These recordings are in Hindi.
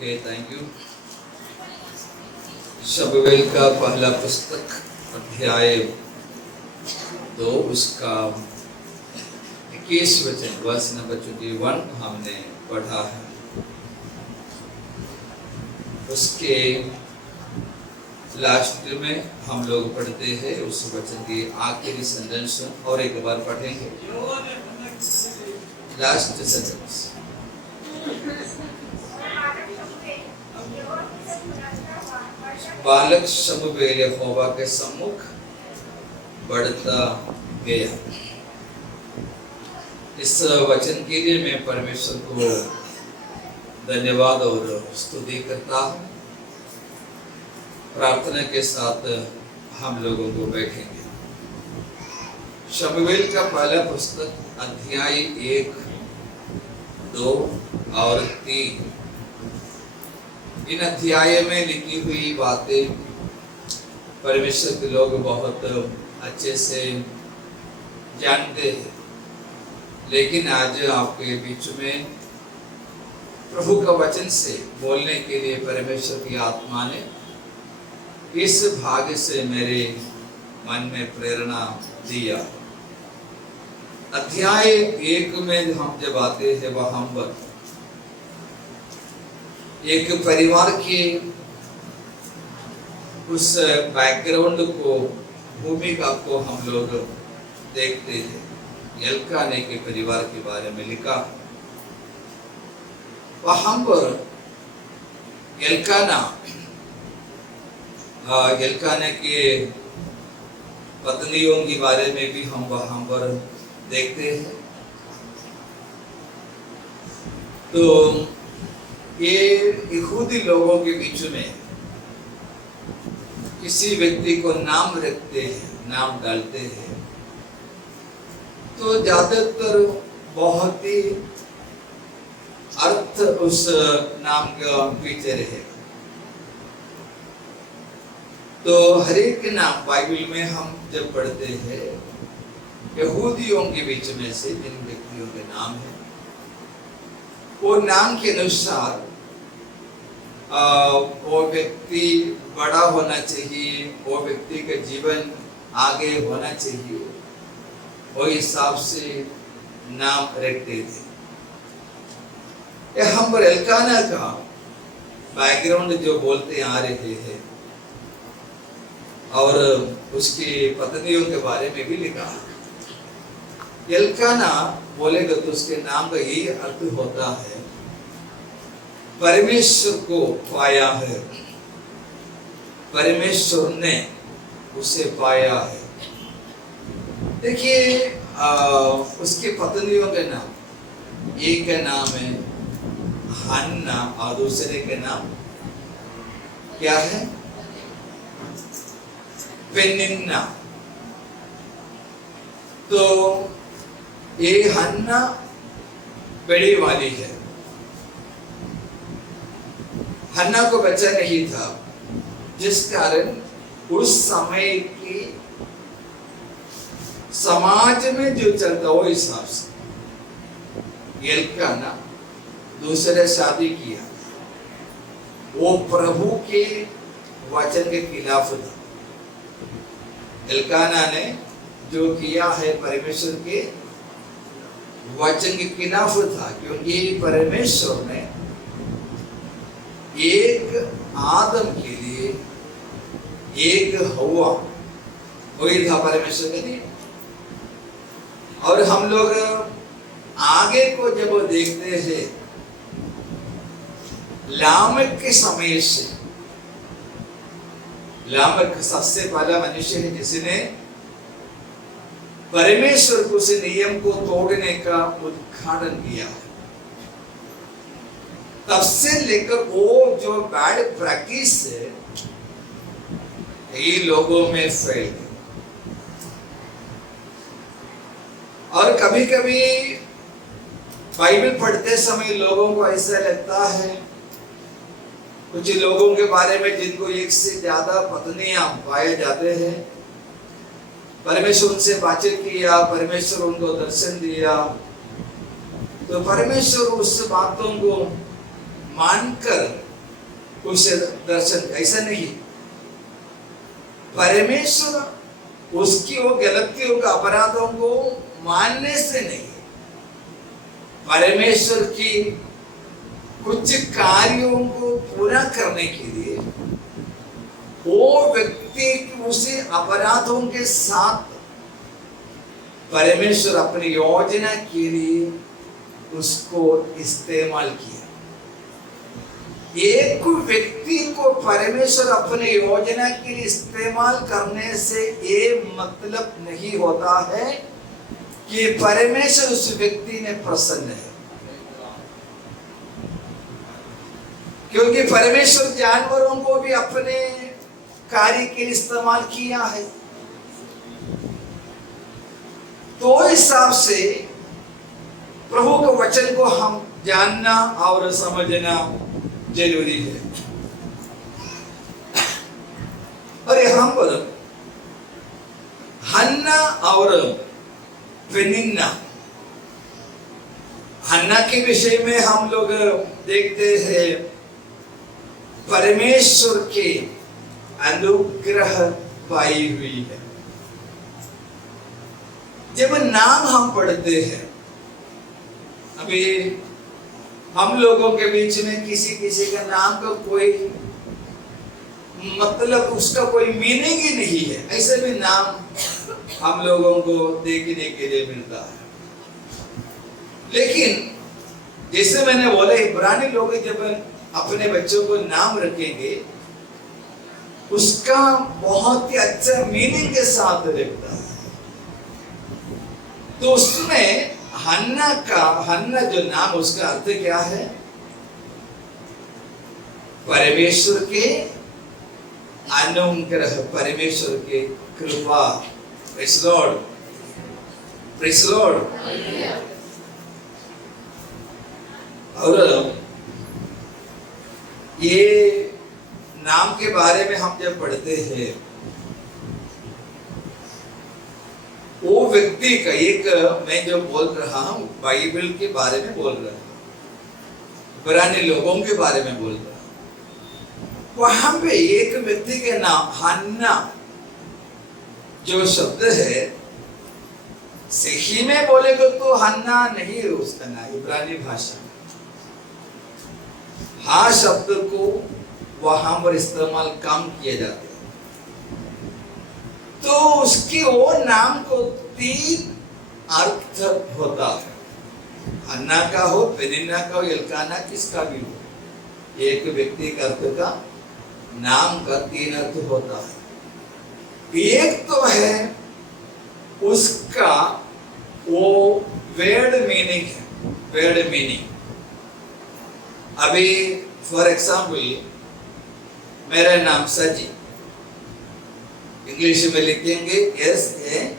Okay, thank you. शमूएल का पहला पुस्तक अध्याय 2 उसका 21 वचन वर्ष नंबर 21 हमने पढ़ा है। उसके लास्ट में हम लोग पढ़ते हैं उस वचन की आखिरी सेंटेंस और एक बार पढ़ेंगे। लास्ट सेंटेंस, बालक शमूएल यहोवा के सम्मुख बढ़ता गया। इस वचन के लिए मैं परमेश्वर को धन्यवाद और स्तुति करता हूँ। प्रार्थना के साथ हम लोगों को बैठेंगे। शमूएल का पहला पुस्तक अध्याय 1, 2 और 3, इन अध्याय में लिखी हुई बातें परमेश्वर के लोग बहुत अच्छे से जानते हैं, लेकिन आज आपके बीच में प्रभु का वचन से बोलने के लिए परमेश्वर की आत्मा ने इस भाग से मेरे मन में प्रेरणा दिया। अध्याय 1 में हम जब आते हैं वह हम एक परिवार के उस बैकग्राउंड को, भूमिका को हम लोग देखते हैं। एल्काना के परिवार के बारे में लिखा। वहां पर एल्काना के पत्नियों के बारे में भी हम वहां पर देखते हैं। तो ये यहूदी लोगों के बीच में किसी व्यक्ति को नाम रखते हैं, नाम डालते हैं, तो ज्यादातर बहुत ही अर्थ उस नाम का पीछे रहे। तो हर एक नाम बाइबल में हम जब पढ़ते हैं, यहूदियों के बीच में से जिन व्यक्तियों के नाम है, वो नाम के अनुसार वो व्यक्ति बड़ा होना चाहिए, वो व्यक्ति का जीवन आगे होना चाहिए, वो हिसाब से नाम रखते थे। हम एल्काना का बैकग्राउंड जो बोलते आ रहे हैं और उसकी पत्नियों के बारे में भी लिखा। एल्काना बोलेगा तो उसके नाम का यही अर्थ होता है, परमेश्वर को पाया है, परमेश्वर ने उसे पाया है। देखिए उसकी पत्नियों के नाम, एक का नाम है हन्ना और दूसरे के नाम क्या है? पेनिन्ना। तो ये हन्ना बड़ी वाली है। हन्ना को बच्चा नहीं था, जिस कारण उस समय की समाज में जो चलता वो हिसाब से एल्काना दूसरे शादी किया। वो प्रभु के वचन के खिलाफ था। एल्काना ने जो किया है परमेश्वर के वचन के खिलाफ था, क्योंकि परमेश्वर ने एक आदम के लिए एक हवा वही था परमेश्वर के लिए। और हम लोग आगे को जब देखते हैं, लामक के समय से, लामक सबसे पहला मनुष्य है जिसने परमेश्वर को से नियम को तोड़ने का उद्घाटन किया। तब से लेकर वो जो बैड प्रैक्टिस है ये लोगों में फैल गई। और कभी कभी बाइबल पढ़ते समय लोगों को ऐसा लगता है, कुछ लोगों के बारे में जिनको एक से ज्यादा पत्नियां पाए जाते हैं, परमेश्वर उनसे बातचीत किया, परमेश्वर उनको दर्शन दिया, तो परमेश्वर उस बातों को मानकर उसे दर्शन, ऐसा नहीं। परमेश्वर उसकी वो गलतियों का, अपराधों को मानने से नहीं, परमेश्वर की कुछ कार्यों को पूरा करने के लिए वो व्यक्ति उसे अपराधों के साथ परमेश्वर अपनी योजना के लिए उसको इस्तेमाल किया। एक व्यक्ति को परमेश्वर अपने योजना के लिए इस्तेमाल करने से ये मतलब नहीं होता है कि परमेश्वर उस व्यक्ति में प्रसन्न है, क्योंकि परमेश्वर जानवरों को भी अपने कार्य के लिए इस्तेमाल किया है। तो हिसाब से प्रभु के वचन को हम जानना और समझना जरूरी है। और यहाँ पर हन्ना और पेनिन्ना, हन्ना के विषय में हम लोग देखते हैं परमेश्वर के अनुग्रह पाई हुई है। जब नाम हम पढ़ते हैं, अभी हम लोगों के बीच में किसी किसी का नाम का कोई मतलब, उसका कोई मीनिंग ही नहीं है, ऐसे भी नाम हम लोगों को देखने के लिए मिलता है। लेकिन जैसे मैंने बोला, इब्रानी लोग जब अपने बच्चों को नाम रखेंगे उसका बहुत ही अच्छा मीनिंग के साथ रखता है। तो उसमें हन्ना जो नाम, उसका अर्थ क्या है? परमेश्वर के अनुग्रह, परमेश्वर के कृपा। Praise Lord, praise Lord. और ये नाम के बारे में हम जब पढ़ते हैं, वो व्यक्ति का, एक मैं जो बोल रहा हूं बाइबल के बारे में बोल रहा हूं, पुराने लोगों के बारे में बोल रहा हूं। वहां पे एक व्यक्ति के नाम हन्ना जो शब्द है, सही में बोलेगा तो हन्ना नहीं है उसका नाम इब्रानी भाषा में। हा शब्द को वहां पर इस्तेमाल कम किया जाता है। तो उसके वो नाम को 3 अर्थ होता है, हन्ना का हो, पेनिन्ना का हो, एल्काना, किसका भी हो। एक व्यक्ति का अर्थ का, नाम का 3 अर्थ होता है। एक तो है उसका वो वर्ड मीनिंग है, वर्ड मीनिंग। अभी फॉर एग्जाम्पल, मेरा नाम सजी, इंग्लिश में लिखेंगे SAJI,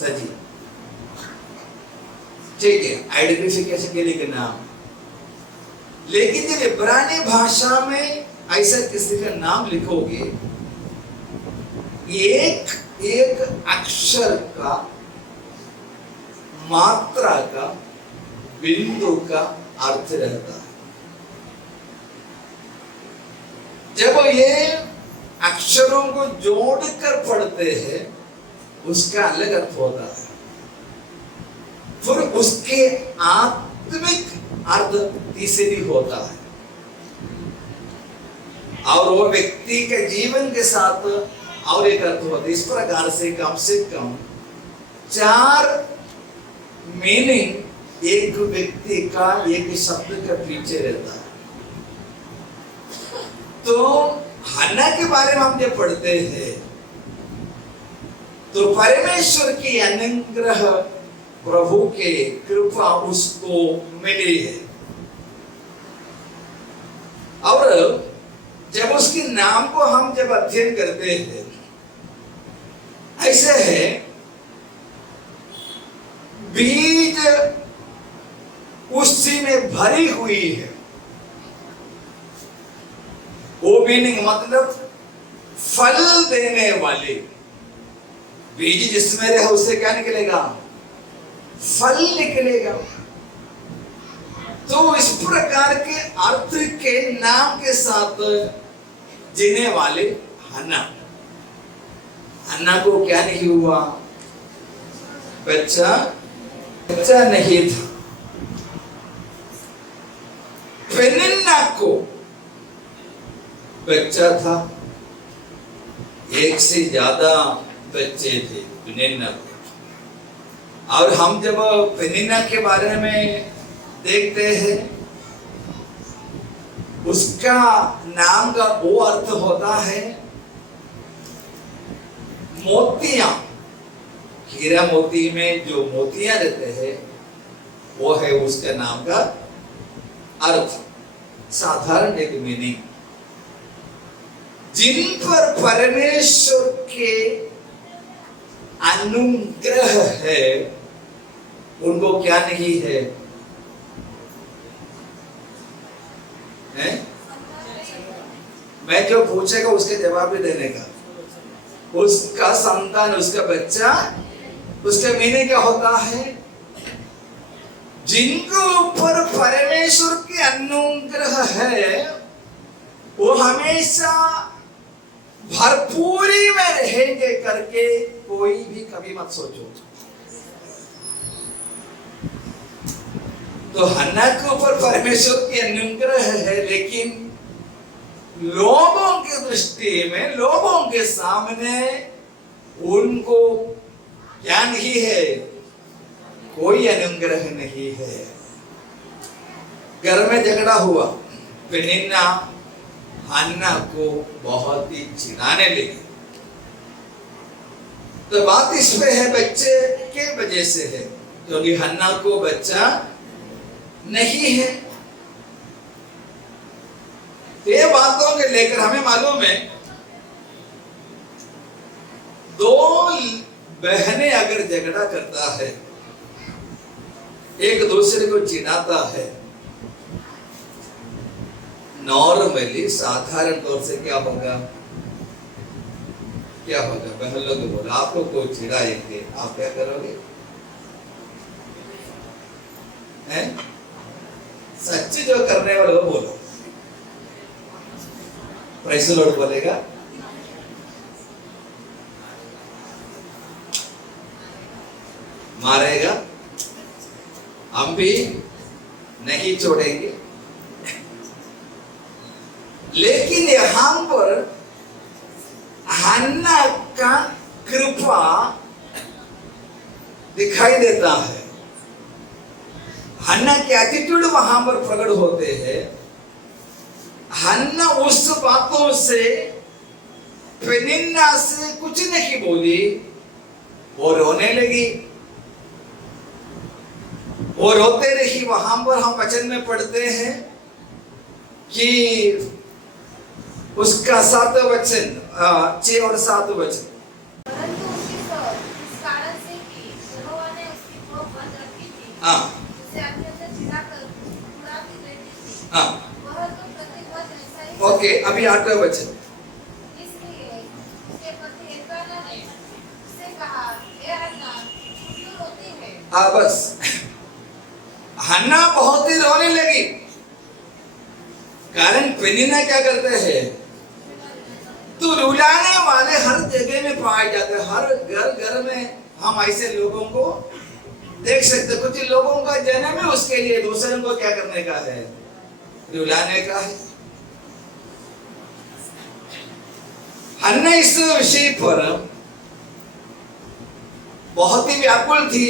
सजी, ठीक है, आइडेंटिफिकेशन के लिए नाम। लेकिन जब इब्रानी भाषा में ऐसा किसी का नाम लिखोगे, एक एक अक्षर का, मात्रा का, बिंदु का अर्थ रहता है। जब ये अक्षरों को जोड़कर पढ़ते हैं, उसका अलग अर्थ होता है। फिर उसके आत्मिक अर्थ तीसरी होता है, और वो व्यक्ति के जीवन के साथ और एक अर्थ होता है। इस प्रकार से कम 4 मीनिंग एक व्यक्ति का, एक शब्द के पीछे रहता है। तो हन्ना के बारे में हम जब पढ़ते हैं, तो परमेश्वर की अनुग्रह, प्रभु के कृपा उसको मिली है। और जब उसके नाम को हम जब अध्ययन करते हैं, ऐसे है, बीज उसी में भरी हुई है। वो मीनिंग मतलब फल देने वाले। बीज जिसमें रहे उससे क्या निकलेगा? फल निकलेगा। तो इस उस प्रकार के अर्थ के नाम के साथ जीने वाले हन्ना। हन्ना को क्या नहीं हुआ? बच्चा नहीं था। पेनिन्ना को बच्चा था, एक से ज्यादा बच्चे थे पेनिन्ना को। और हम जब पेनिन्ना के बारे में देखते हैं, उसका नाम का वो अर्थ होता है मोतियां। हीरा मोती में जो मोतियां रहते हैं वो है उसका नाम का अर्थ, साधारण एक मीनिंग। जिन पर परमेश्वर के अनुग्रह है उनको क्या नहीं है? मैं जो पूछेगा उसके जवाब भी देने का। उसका संतान, उसका बच्चा, उसका मीनिंग क्या होता है? जिनको ऊपर परमेश्वर के अनुग्रह है वो हमेशा भरपूरी में रहेंगे करके कोई भी कभी मत सोचो। तो हन्ना के ऊपर परमेश्वर की अनुग्रह है, लेकिन लोगों की दृष्टि में, लोगों के सामने उनको क्या नहीं है? कोई अनुग्रह नहीं है। घर में झगड़ा हुआ, पेनिन्ना हन्ना को बहुत ही चिढ़ाने लगी। तो बात इसमें है बच्चे के वजह से है, क्योंकि हन्ना को बच्चा नहीं है। ये बातों के लेकर हमें मालूम है, दो बहनें अगर झगड़ा करता है, एक दूसरे को चिढ़ाता है, नॉर्मली साधारण तौर से क्या होगा? क्या होगा? बहन लोग बोला आप लोग को चिढ़ाएंगे, आप क्या करोगे? हैं? सच्ची जो करने वाले वो बोलो। प्रेज़ द लॉर्ड बोलेगा। मारेगा, हम भी नहीं छोड़ेंगे। लेकिन यहां पर हन्ना का कृपा दिखाई देता है। हन्ना के एटीट्यूड वहां पर प्रकट होते हैं। हन्ना उस बातों से पेनिन्ना से कुछ नहीं बोली, वो रोने लगी, वो रोते रही। वहां पर हम वचन में पढ़ते हैं कि उसका 7 वचन, 6 और 7 वचन। परंतु उसकी सौत इस कारण से कि यहोवा ने उसकी भोग बंद रखी थी, उसे अत्यंत चिढ़ाकर उड़ाती रहती थी। वह तो प्रतिवत ऐसा ही। ओके, अभी 8वां वचन। इसलिए उसके पति एल्काना ने उससे कहा, हे हन्ना, तू क्यों रोती है? बस हन्ना बहुत ही रोने लगी। कारण पेनिन्ना क्या करते हैं? तो रुलाने वाले हर जगह में पाए जाते हैं। हर घर में हम ऐसे लोगों को देख सकते। कुछ लोगों का जन्म है उसके लिए दूसरों को क्या करने का है? रुलाने का है। हन्ना इस विषय पर बहुत ही व्याकुल थी।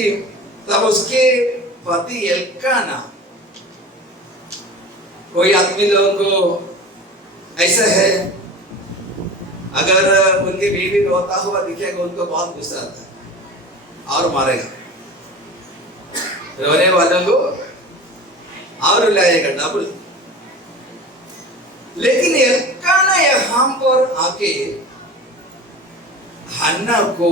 तब उसके पति एल्काना, कोई आदमी लोगों को ऐसा है, अगर उनकी बीवी रोता हुआ दिखेगा उनको बहुत गुस्सा आता है और मारेगा। रोने वालों को और रुलाएगा डबल। लेकिन एल्काना यहां पर आके हन्ना को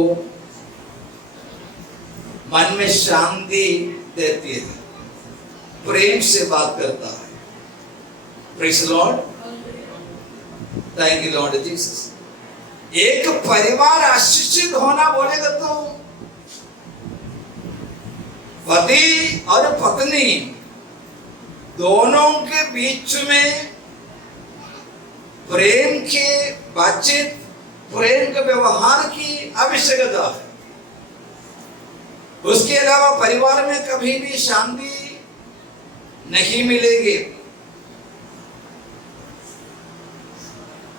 मन में शांति देती है, प्रेम से बात करता है। Praise the Lord, thank you Lord Jesus. एक परिवार आशीषित होना बोलेगा तो पति और पत्नी दोनों के बीच में प्रेम के बातचीत, प्रेम के व्यवहार की आवश्यकता है। उसके अलावा परिवार में कभी भी शांति नहीं मिलेगी।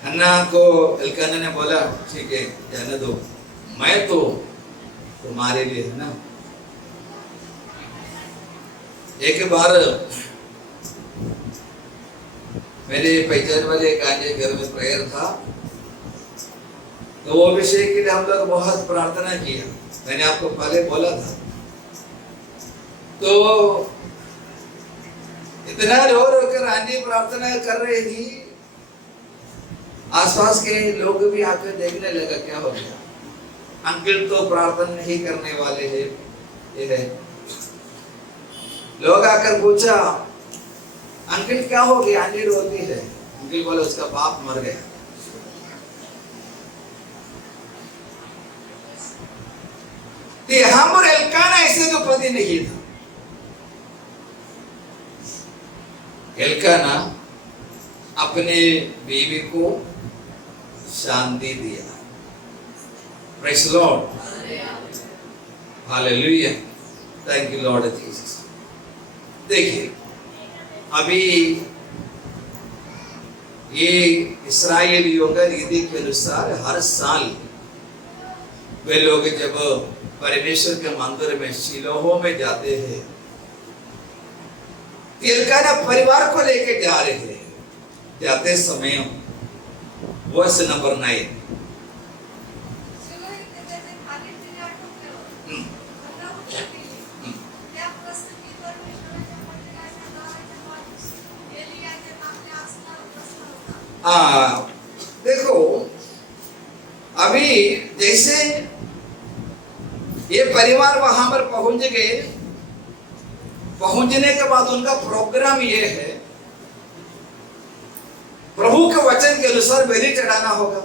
हन्ना को एल्काना ने बोला, ठीक है जाने दो, मैं तो तुम्हारे लिए है ना। एक बार मेरे पहचान वाले एक आंटी घर में प्रेयर था, तो वो विषय के लिए हम लोग बहुत प्रार्थना किया। मैंने आपको पहले बोला था। तो इतना रो रो कर आंटी प्रार्थना कर रही थी, आसपास के लोग भी आकर देखने लगा क्या हो गया, अंकल तो प्रार्थना नहीं करने वाले हैं। ये है, लोग आकर पूछा अंकल क्या हो गया, आंटी रोती है। अंकल बोले उसका बाप मर गया। तो यहां पर एल्काना ऐसे तो पति नहीं था। एल्काना अपने बीवी को शांति दिया। Praise the Lord, hallelujah, thank you Lord Jesus. देखिए अभी ये इस्राएलियों का रीति के अनुसार हर साल वे लोग जब परमेश्वर के मंदिर में शिलोह में जाते हैं, एल्काना परिवार को लेकर जा रहे हैं। जाते समय वर्ष नंबर 9, देखो अभी जैसे ये परिवार वहां पर पहुंच गए, पहुंचने के बाद उनका प्रोग्राम ये है, प्रभु के वचन के अनुसार बलि चढ़ाना होगा।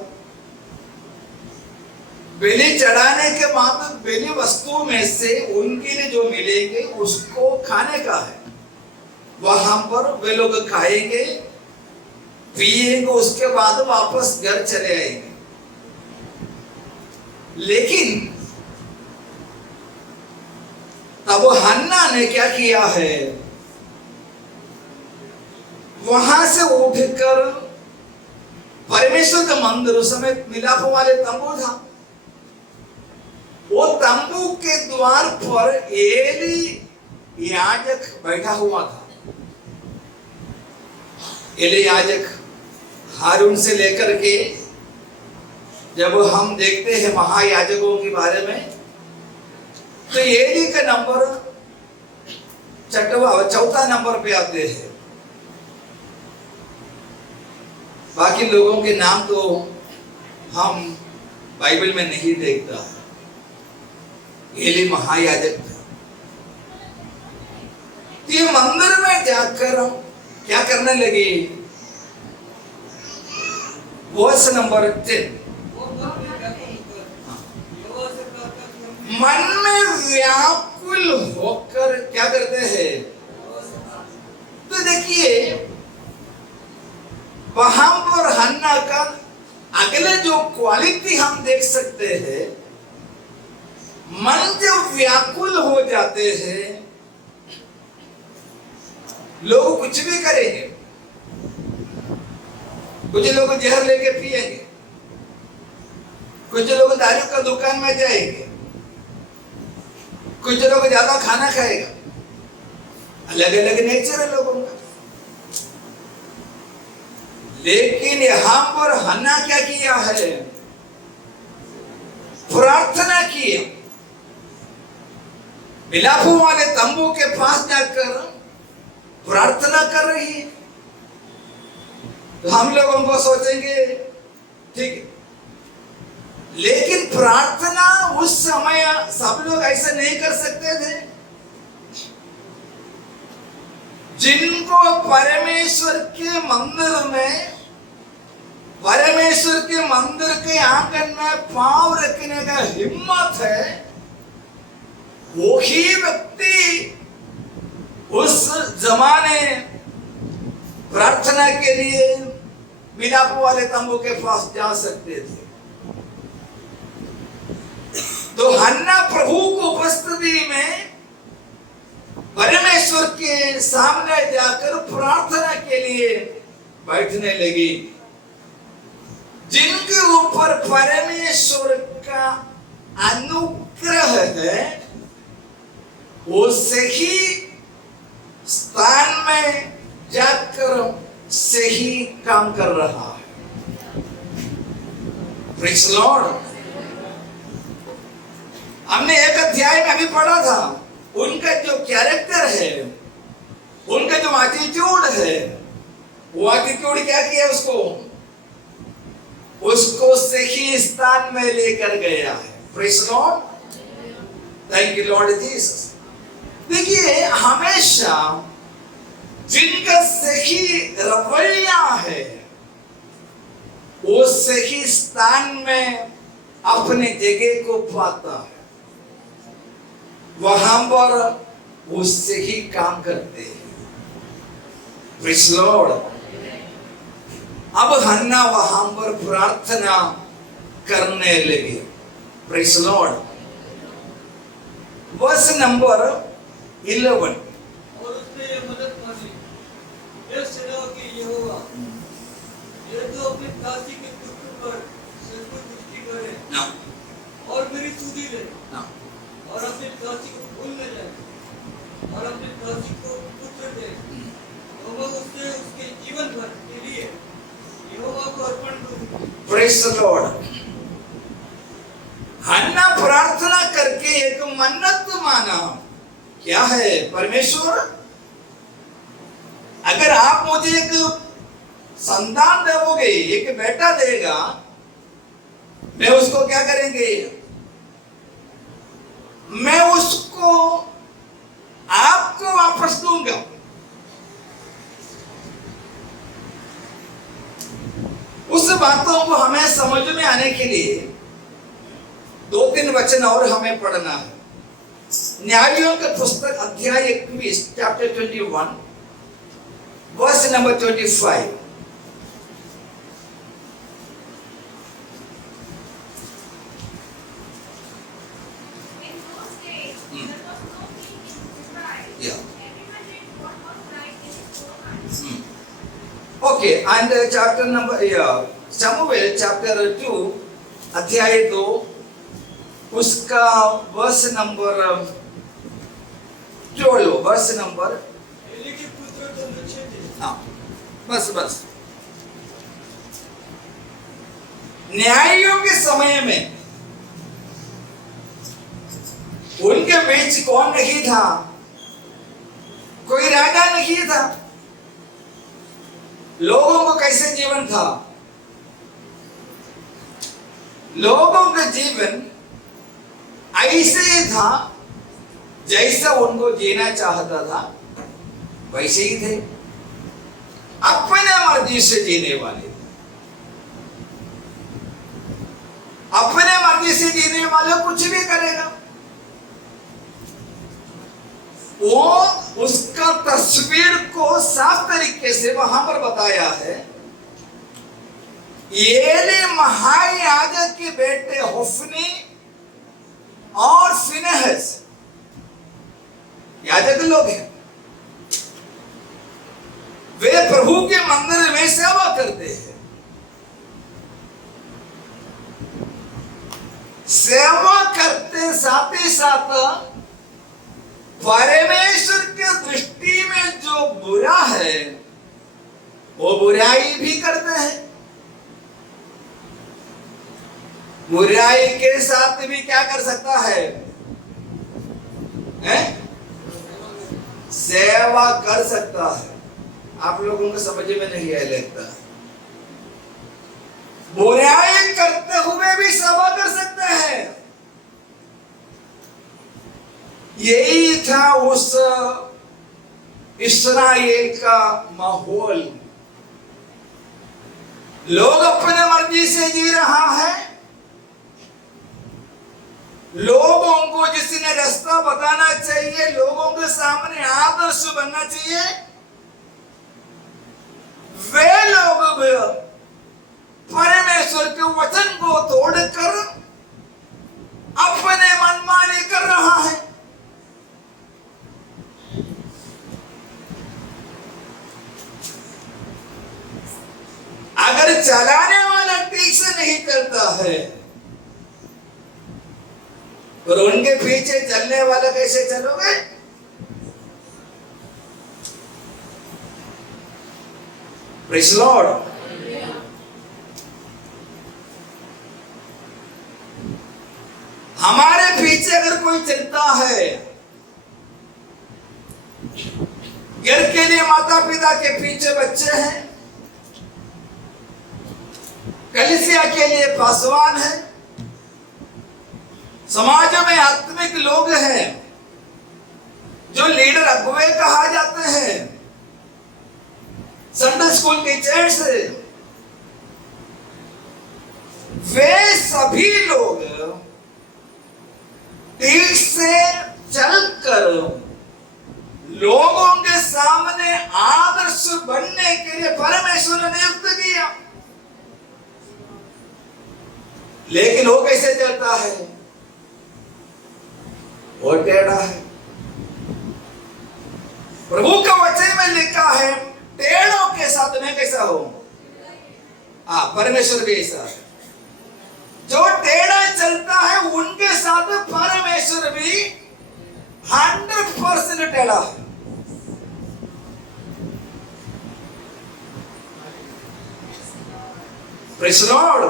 बलि चढ़ाने के बाद बलि वस्तु में से उनके लिए जो मिलेंगे उसको खाने का है। वहां पर वे लोग खाएंगे, पिएंगे, उसके बाद वापस घर चले आएंगे। लेकिन तब हन्ना ने क्या किया है, वहां से उठकर परमेश्वर का मंदिर, उस समय मिलाप वाले तंबू था, वो तंबू के द्वार पर एली याजक बैठा हुआ था। एली याजक हारून से लेकर के, जब हम देखते हैं महायाजकों के बारे में, तो एली का नंबर चौथा नंबर पे आते हैं। बाकी लोगों के नाम तो हम बाइबल में नहीं देखता। एली महायाजक था। ये मंदिर में जाकर क्या करने लगी, वर्ष नंबर 10, मन में व्याकुल होकर क्या करते हैं। तो देखिए वहां पर हन्ना का अगले जो क्वालिटी हम देख सकते हैं, मन जब व्याकुल हो जाते हैं, लोग कुछ भी करेंगे। कुछ लोग जहर लेके पिएंगे, कुछ लोग दारू का दुकान में जाएंगे, कुछ लोग ज्यादा खाना खाएगा। अलग अलग नेचर है लोगों का। लेकिन यहां पर हन्ना क्या किया है, प्रार्थना किया। मिलापों वाले तंबू के पास जाकर प्रार्थना कर रही है। तो हम लोगों को सोचेंगे ठीक है, लेकिन प्रार्थना उस समय सब लोग ऐसे नहीं कर सकते थे। जिनको परमेश्वर के मंदिर में, परमेश्वर के मंदिर के आंगन में पांव रखने का हिम्मत है, वो ही व्यक्ति उस जमाने प्रार्थना के लिए मिलाप वाले तंबू के पास जा सकते थे। तो हन्ना प्रभु को उपस्थिति में परमेश्वर के सामने जाकर प्रार्थना के लिए बैठने लगी। जिनके ऊपर परमेश्वर का अनुग्रह है वो सही स्थान में जाकर सही काम कर रहा है। Praise Lord. हमने एक अध्याय में अभी पढ़ा था, उनका जो कैरेक्टर है, उनका जो एटीट्यूड है, वो एटीट्यूड क्या किया उसको सही स्थान में लेकर गया है। Praise Lord. Thank you Lord Jesus. देखिए, हमेशा जिनका सही रवैया है वो सही स्थान में अपने जगह को पाता है, वहां पर वो सही काम करते हैं। Praise Lord. अब हन्ना वहां पर प्रार्थना करने लगे। Praise Lord. Verse number 11। और उसने ये मदद मांगी, हे सेनाओं के यहोवा, ये तो अपने दासी के पुत्र पर सचमुच दृष्टि करे और मेरी सुधि ले और अपने दासी को भूल न जाए और अपने दासी को पुत्र दे। यहोवा उससे उसके जीवन भर के लिए यहोवा को अर्पण दूं। Praise the Lord. हन्ना प्रार्थना करके एक मन्नत माना। क्या है? परमेश्वर, अगर आप मुझे एक संतान दोगे, एक बेटा देगा, मैं उसको क्या करेंगे? मैं उसको आपको वापस दूंगा। उस बातों को हमें समझ में आने के लिए 2-3 वचन और हमें पढ़ना है। न्यायों के पुस्तक अध्याय 21 chapter 21 verse number 25। In those days, there was no king in Israel. Yeah. Everyone did what was right in his own eyes. Okay, and chapter number Samuel chapter 2 अध्याय 2 उसका verse number 12 verse number Eli के पुत्र तो अच्छे थे। हाँ, बस न्यायों के समय में उनके बीच कौन नहीं था? कोई राजा नहीं था। लोगों को कैसे जीवन था? लोगों का जीवन ऐसे ही था जैसा उनको जीना चाहता था, वैसे ही थे। अपने मर्जी से जीने वाले, अपने मर्जी से जीने वाले कुछ भी करेगा। वो उसका तस्वीर को साफ तरीके से वहां पर बताया है। एली महायाजक के बेटे होफनी और फिनेहस याजक लोग हैं। वे प्रभु के मंदिर में सेवा करते हैं। सेवा करते साथ ही साथ परमेश्वर के दृष्टि में जो बुरा है वो बुराई भी करते हैं। बुराई के साथ भी क्या कर सकता है? सेवा कर सकता है। आप लोगों को समझ में नहीं आया लगता। बुराई करते हुए भी सेवा कर सकते हैं। यही था उस इस्राएल का माहौल। लोग अपने मर्जी से जी रहा है। लोगों को जिसने रास्ता बताना चाहिए, लोगों के सामने आदर्श बनना चाहिए, चलाने वाला ठीक से नहीं करता है, और उनके पीछे चलने वाला कैसे चलोगे? Praise Lord. हमारे पीछे अगर कोई चलता है, घर के लिए माता पिता के पीछे बच्चे हैं, कलीसिया के लिए पासवान है, समाज में आत्मिक लोग हैं जो लीडर अगुवे कहा जाते हैं, संडे स्कूल टीचर्स, वे सभी लोग ठीक से चलकर लोगों के सामने आदर्श बनने के लिए परमेश्वर ने नियुक्त किया। लेकिन वो कैसे चलता है? वो टेढ़ा है। प्रभु का वचन में लिखा है, टेढ़ों के साथ में कैसा हो? परमेश्वर भी ऐसा है। जो टेढ़ा चलता है उनके साथ परमेश्वर भी 100% टेढ़ा है। Praise Lord.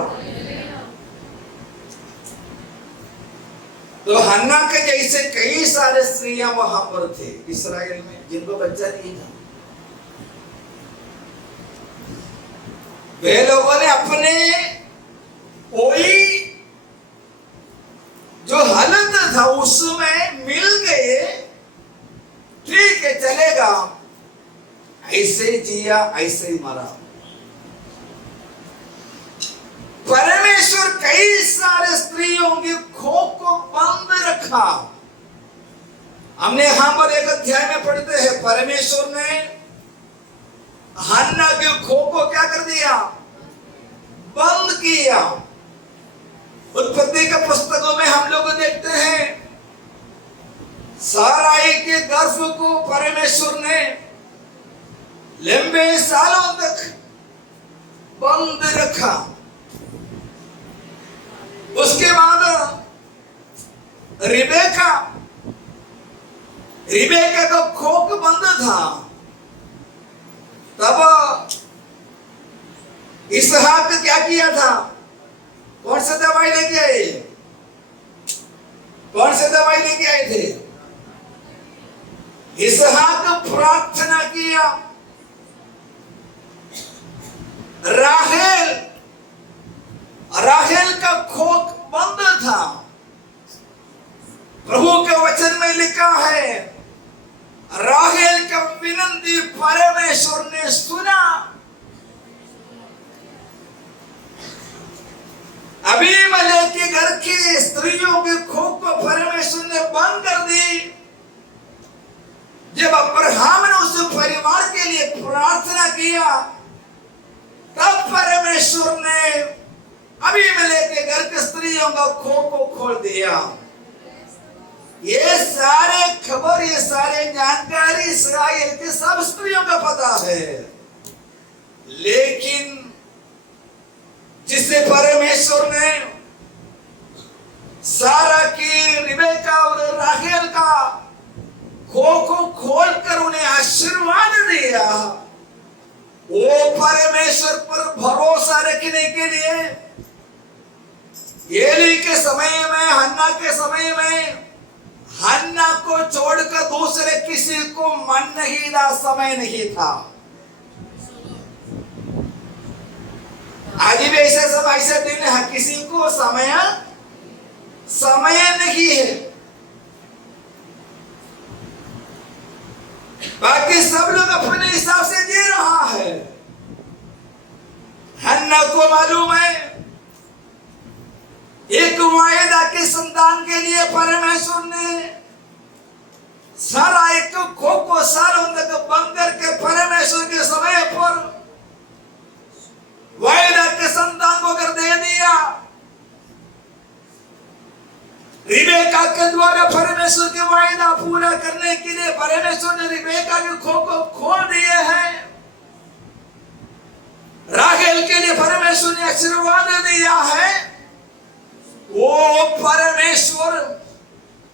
तो हन्ना के जैसे कई सारे स्त्रियां वहां पर थे इस्राएल में, जिनको बच्चा नहीं था। वे लोगों ने अपने कोई जो हालत था उसमें मिल गए, ठीक है चलेगा, ऐसे ही जिया ऐसे ही मरा। परमेश्वर कई सारे स्त्रियों की खोख को बंद रखा। हमने यहां पर एक अध्याय में पढ़ते हैं, परमेश्वर ने हन्ना की खोख को क्या कर दिया? बंद किया। उत्पत्ति के पुस्तकों में हम लोग देखते हैं, साराई के गर्भ को परमेश्वर ने लंबे सालों तक बंद रखा। उसके बाद रिबेका का खोक बंद था, तब इसहाक क्या किया था? कौन सा दवाई लेके आए? कौन सा दवाई लेके आए थे? इसहाक प्रार्थना किया। राहेल का खोक बंद था। प्रभु के वचन में लिखा है, राहेल का विनती परमेश्वर ने सुना। अबीमेलेक के घर की स्त्रियों के खोक को परमेश्वर ने बंद कर दी। जब अब्राहम ने उस परिवार के लिए प्रार्थना किया, तब परमेश्वर ने अबीमेलेक के घर के स्त्रियों का खोक को खोल दिया। ये सारे खबर, ये सारे जानकारी इस्राएल के सब स्त्रियों का पता है। लेकिन जिससे परमेश्वर ने सारा की, रिबेका और राहेल का खोख को खोलकर उन्हें आशीर्वाद दिया, वो परमेश्वर पर भरोसा रखने के लिए एली के समय में, हन्ना के समय में, हन्ना को छोड़कर दूसरे किसी को मन नहीं था, समय नहीं था। आज भी ऐसे सब ऐसे दिन है, किसी को समय नहीं है। बाकी सब लोग अपने हिसाब से जी रहा है। हन्ना को मालूम है, एक वायदा के संतान के लिए परमेश्वर ने सारा एक खोख को सालों तक बंद करके परमेश्वर के समय पर वायदा के संतान को कर दे दिया। रिबेका के द्वारा परमेश्वर के वायदा पूरा करने के लिए परमेश्वर ने रिबेका के खोख को खोल दिए हैं। राहेल के लिए परमेश्वर आशीर्वाद दिया है, वो परमेश्वर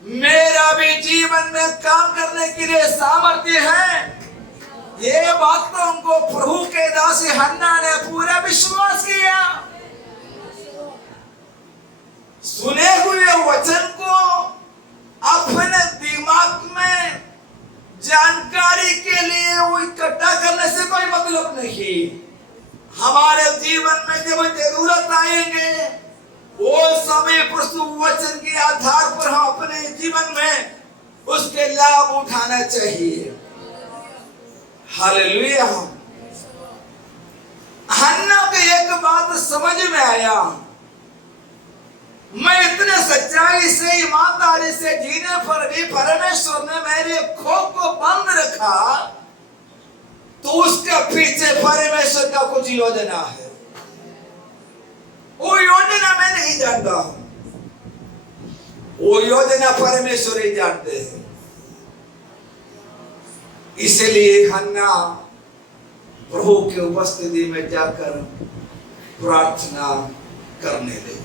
मेरा भी जीवन में काम करने के लिए सामर्थ्य है। ये बात तो हमको प्रभु के दास हन्ना ने पूरा विश्वास किया। सुने हुए वचन को अपने दिमाग में जानकारी के लिए वो इकट्ठा करने से कोई मतलब नहीं। हमारे जीवन में जब जरूरत आएंगे, वो समय प्रस्तुत वचन के आधार पर हम अपने जीवन में उसके लाभ उठाना चाहिए। हालेलुया। हन्ना को एक बात समझ में आया, मैं इतने सच्चाई से ईमानदारी से जीने पर भी परमेश्वर ने मेरे खोप को बंद रखा, तो उसके पीछे परमेश्वर का कुछ योजना है। वो योजना मैं नहीं जानता हूं, वो योजना परमेश्वर ही जानते हैं। इसलिए हन्ना प्रभु की उपस्थिति में जाकर प्रार्थना करने लगे।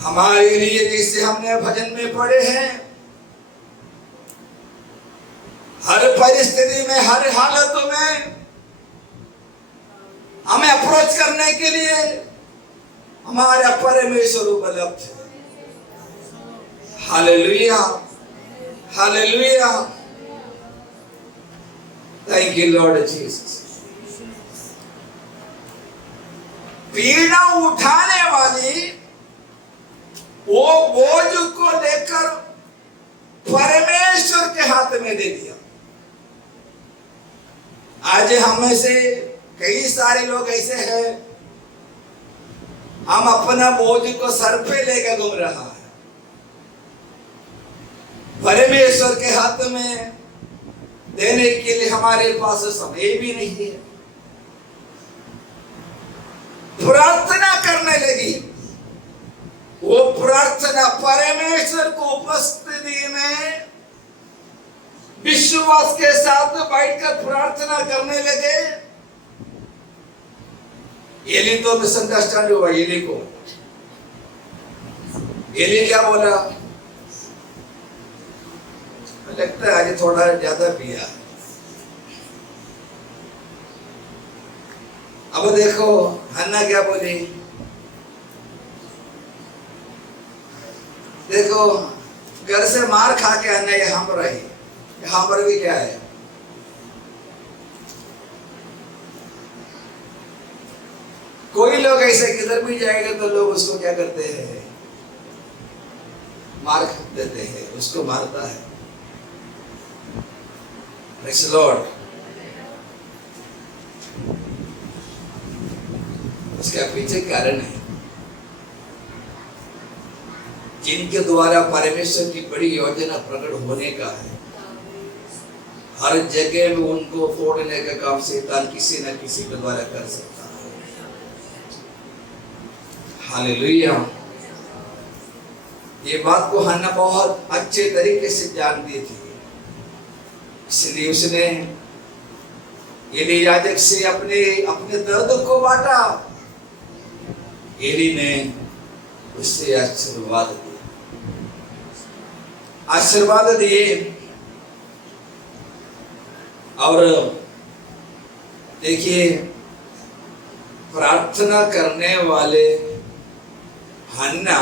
हमारे लिए जैसे हमने भजन में पढ़े हैं, हर परिस्थिति में, हर हालत में हमें अप्रोच करने के लिए हमारा परमेश्वर उपलब्ध है। Hallelujah, hallelujah. Thank you Lord Jesus. पीड़ा उठाने वाली वो बोझ को लेकर परमेश्वर के हाथ में दे दिया। आज हम में से कई सारे लोग ऐसे हैं, हम अपना बोझ को सर पे लेकर घूम रहा है। परमेश्वर के हाथ में देने के लिए हमारे पास समय भी नहीं है। प्रार्थना करने लगी। वो प्रार्थना परमेश्वर को उपस्थिति में विश्वास के साथ बैठकर प्रार्थना करने लगे। एली तो मिसअंडरस्टैंड हुआ। एली को, एली क्या बोला, लगता है आज थोड़ा ज्यादा पिया। अब देखो हन्ना क्या बोली, देखो घर से मार खा के हन्ना यहाँ पर आई, यहाँ पर भी क्या है, कोई लोग ऐसे किधर भी जाएंगे तो लोग उसको क्या करते हैं, मार देते हैं, उसको मारता है। Praise the Lord। उसका पीछे कारण है, जिनके द्वारा परमेश्वर की बड़ी योजना प्रकट होने का है। हर जगह में उनको तोड़ने का काम शैतान किसी न किसी के द्वारा कर सकता है। हालेलुया। ये बात को हन्ना बहुत अच्छे तरीके से जानती थी, इसलिए उसने एली याजक से अपने दर्द को बांटा। एली ने उससे आशीर्वाद दिए और देखिए प्रार्थना करने वाले हन्ना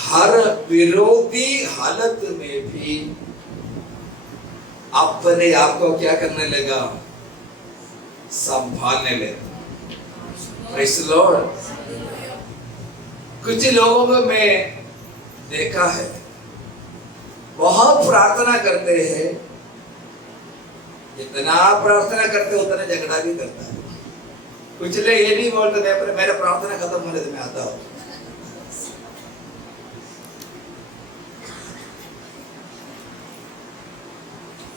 हर विरोधी हालत में भी अपने आप को क्या करने लगा, संभालने लगा। Praise the Lord। कुछ लोगों को मैं देखा है, बहुत प्रार्थना करते हैं, जितना प्रार्थना करते उतना झगड़ा भी करता है। कुछ लोग ये नहीं बोलते पर मेरा प्रार्थना खत्म होने से मैं आता हूँ।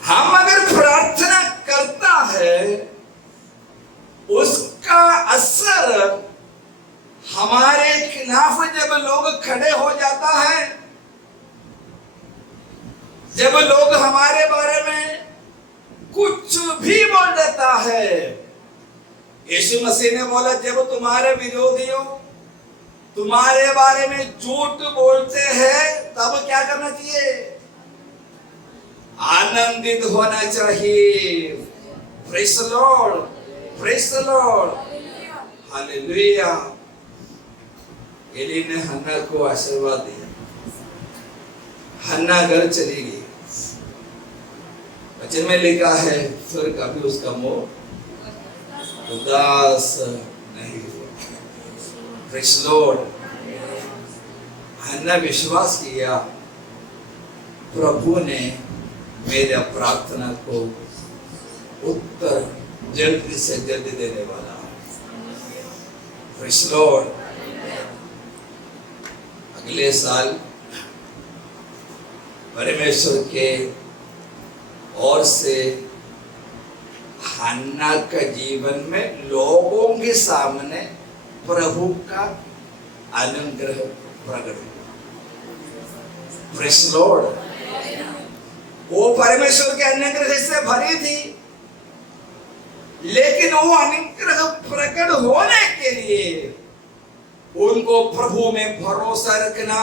हम अगर प्रार्थना करता है, उसका असर हमारे खिलाफ जब लोग खड़े हो जाता है, जब लोग हमारे बारे में कुछ भी बोल देता है। यीशु मसीह ने बोला, जब तुम्हारे विरोधियों तुम्हारे बारे में झूठ बोलते हैं तब क्या करना चाहिए? आनंदित होना चाहिए। Praise the Lord, praise the Lord, hallelujah. Eli ने हन्ना को आशीर्वाद दिया। हन्ना घर चली गई। वचन में लिखा है, फिर कभी उसका मुंह उदास नहीं हुआ। Praise the Lord. हन्ना विश्वास किया, प्रभु ने मेरे प्रार्थना को उत्तर जल्दी से जल्दी देने वाला। Praise the Lord. अगले साल परमेश्वर के ओर से हन्ना का जीवन में लोगों के सामने प्रभु का अनुग्रह प्रकट हुआ। Praise the Lord. वो परमेश्वर के अनुग्रह से भरी थी, लेकिन वो अनुग्रह प्रकट होने के लिए उनको प्रभु में भरोसा रखना,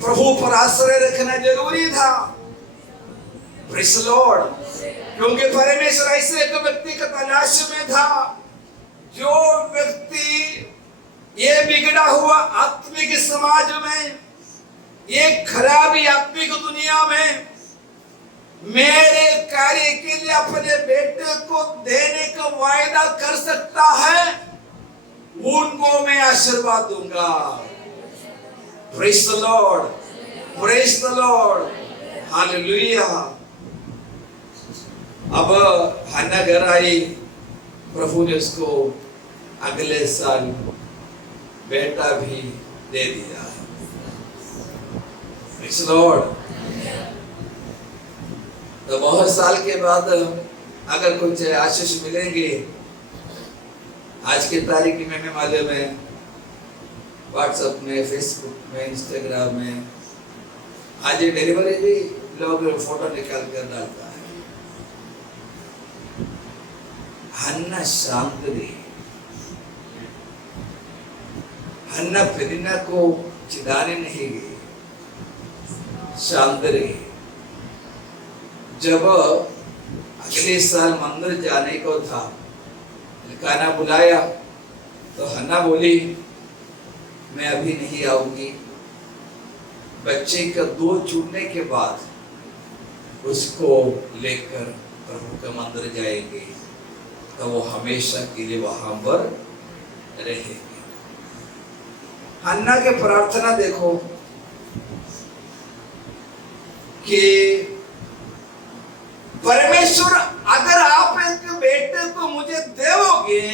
प्रभु पर आश्रय रखना जरूरी था। Praise the Lord. क्योंकि परमेश्वर ऐसे एक व्यक्ति का तलाश में था, जो व्यक्ति ये बिगड़ा हुआ आत्मिक समाज में, ये खराबी आत्मिक दुनिया में मेरे कार्य के लिए अपने बेटे को देने का वायदा कर सकता है, उनको मैं आशीर्वाद दूंगा। Praise the Lord, praise the Lord, hallelujah. अब हन्ना घर आई, प्रभु ने उसको अगले साल बेटा भी दे दिया। Praise the Lord. तो बहुत साल के बाद अगर कुछ आशीष मिलेंगे, आज की तारीख में हमें मालूम है, व्हाट्सएप में, फेसबुक में, इंस्टाग्राम में आज ये डिलीवरी भी लोग फोटो निकाल कर डालता है। हन्ना शांत रही। हन्ना पेनिन्ना को चिढ़ाने नहीं गई, शांत रही। जब अगले साल मंदिर जाने को था, खाना बुलाया तो हन्ना बोली, मैं अभी नहीं आऊंगी। बच्चे का दूध छूटने के बाद उसको लेकर प्रभु के मंदिर जाएंगे, तो वो हमेशा के लिए वहां पर रहेंगे। हन्ना के प्रार्थना देखो कि परमेश्वर, अगर आप एक बेटे को मुझे देवोगे,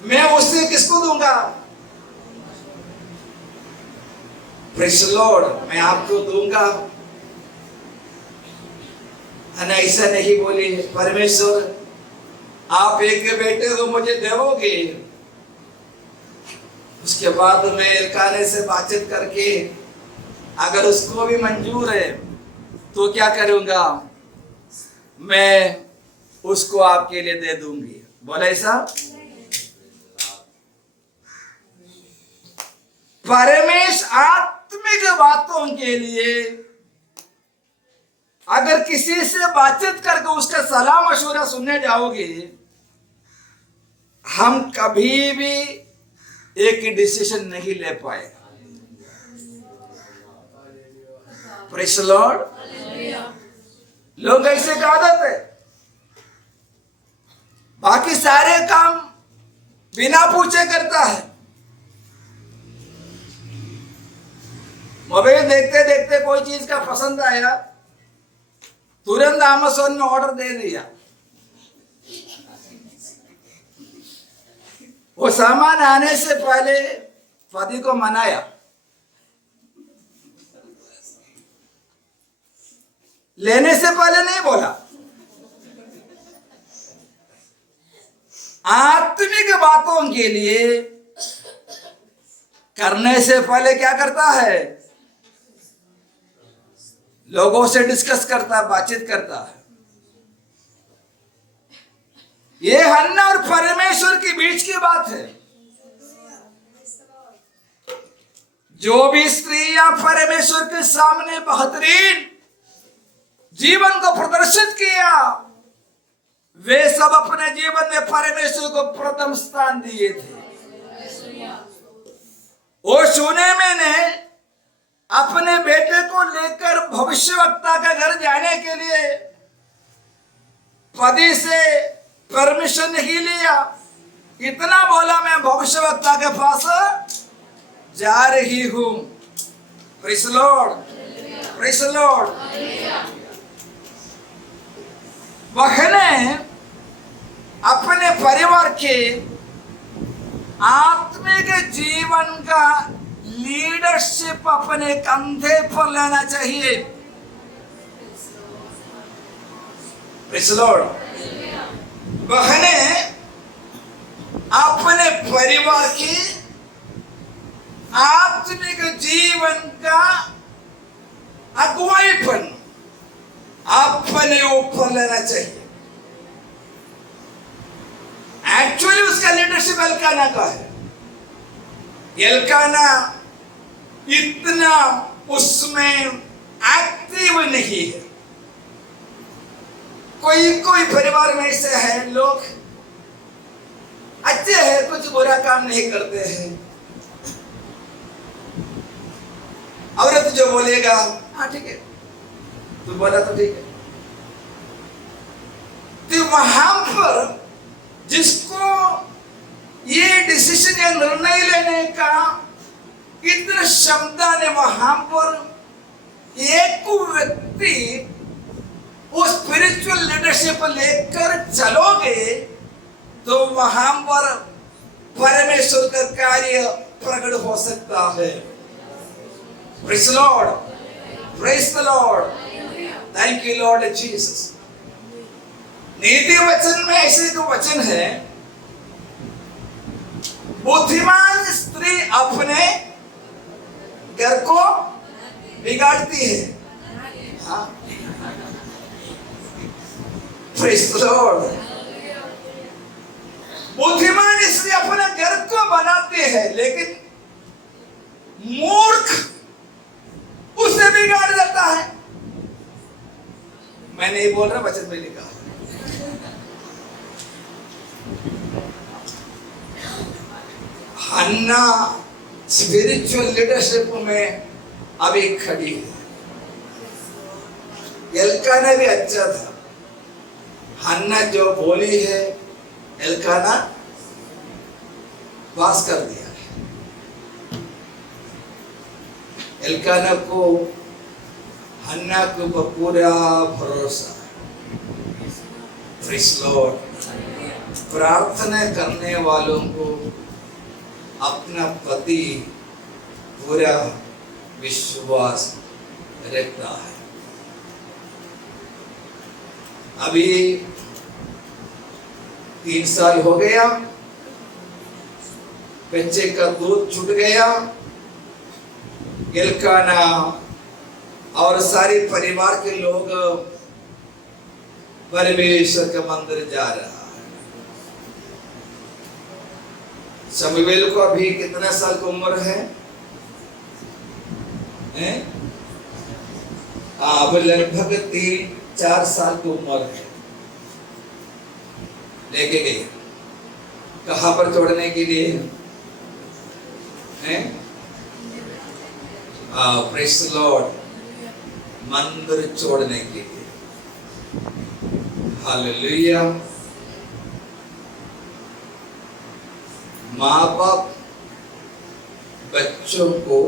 मैं उसे किसको दूंगा? Praise the Lord. मैं आपको दूंगा। हन्ना ऐसा नहीं बोली, परमेश्वर आप एक बेटे को मुझे देवोगे, उसके बाद मैं एल्काना से बातचीत करके अगर उसको भी मंजूर है तो क्या करूंगा, मैं उसको आपके लिए दे दूंगी। बोला ऐसा? परमेश्वर आत्मिक बातों के लिए अगर किसी से बातचीत करके उसका सलाह मशवरा सुनने जाओगे, हम कभी भी एक डिसीजन नहीं ले पाए। Praise the Lord. लोग ऐसे का आदत है, बाकी सारे काम बिना पूछे करता है। मोबाइल देखते देखते कोई चीज का पसंद आया, तुरंत अमेज़न में ऑर्डर दे दिया। वो सामान आने से पहले पति को मनाया, लेने से पहले नहीं बोला। आत्मिक बातों के लिए करने से पहले क्या करता है? लोगों से डिस्कस करता है, बातचीत करता है। ये हन्ना और परमेश्वर के बीच की बात है। जो भी स्त्रियां परमेश्वर के सामने बेहतरीन जीवन को प्रदर्शित किया, वे सब अपने जीवन में परमेश्वर को प्रथम स्थान दिए थे। और शूनेमी ने अपने बेटे को लेकर भविष्यवक्ता का घर जाने के लिए पति से परमिशन नहीं लिया। इतना बोला, मैं भविष्यवक्ता के पास जा रही हूं। Praise the Lord, praise the Lord. वहने अपने परिवार के आत्मिक जीवन का लीडरशिप अपने कंधे पर लेना चाहिए। Praise the Lord. बहने अपने परिवार के आत्मिक जीवन का अगुवाईपन अपने ऊपर लेना चाहिए। एक्चुअली उसका लीडरशिप एल्काना का है। एल्काना इतना उसमें एक्टिव नहीं है। कोई परिवार में ऐसे हैं, लोग अच्छे हैं, कुछ बुरा काम नहीं करते हैं। औरत जो बोलेगा, हाँ ठीक है, तू बोला तो ठीक है। तो वहां पर जिसको ये डिसीजन या निर्णय लेने का इतना क्षमता ने, वहां पर एक व्यक्ति वो स्पिरिचुअल लीडरशिप लेकर चलोगे तो वहां पर परमेश्वर का कार्य प्रकट हो सकता है। Praise the Lord, praise the Lord, thank you Lord Jesus. नीति वचन में ऐसे जो वचन है, बुद्धिमान स्त्री अपने घर को बिगाड़ती है। हाँ, प्रेज़ द लॉर्ड। बुद्धिमान स्त्री अपने घर को बनाते हैं, लेकिन मूर्ख उसे बिगाड़ देता है। मैं नहीं बोल रहा, वचन में लिखा। हन्ना स्पिरिचुअल लीडरशिप में अभी खड़ी है। एल्काना भी अच्छा था। हन्ना जो बोली है, एल्काना पास कर दिया। एल्काना को हन्ना के ऊपर पूरा भरोसा है। Praise the Lord. प्रार्थना करने वालों को अपना पति पूरा विश्वास रखता है। अभी 3 साल हो गया, बच्चे का दूध छूट गया। एल्काना और सारे परिवार के लोग परमेश्वर के मंदिर जा रहा है। शमूएल को अभी कितना साल की उम्र है? अब लगभग 3-4 साल की उम्र है। लेके गए कहां पर छोड़ने के लिए? प्रेज़ द लॉर्ड, मंदिर छोड़ने के लिए। हालेलुया। माँ बाप बच्चों को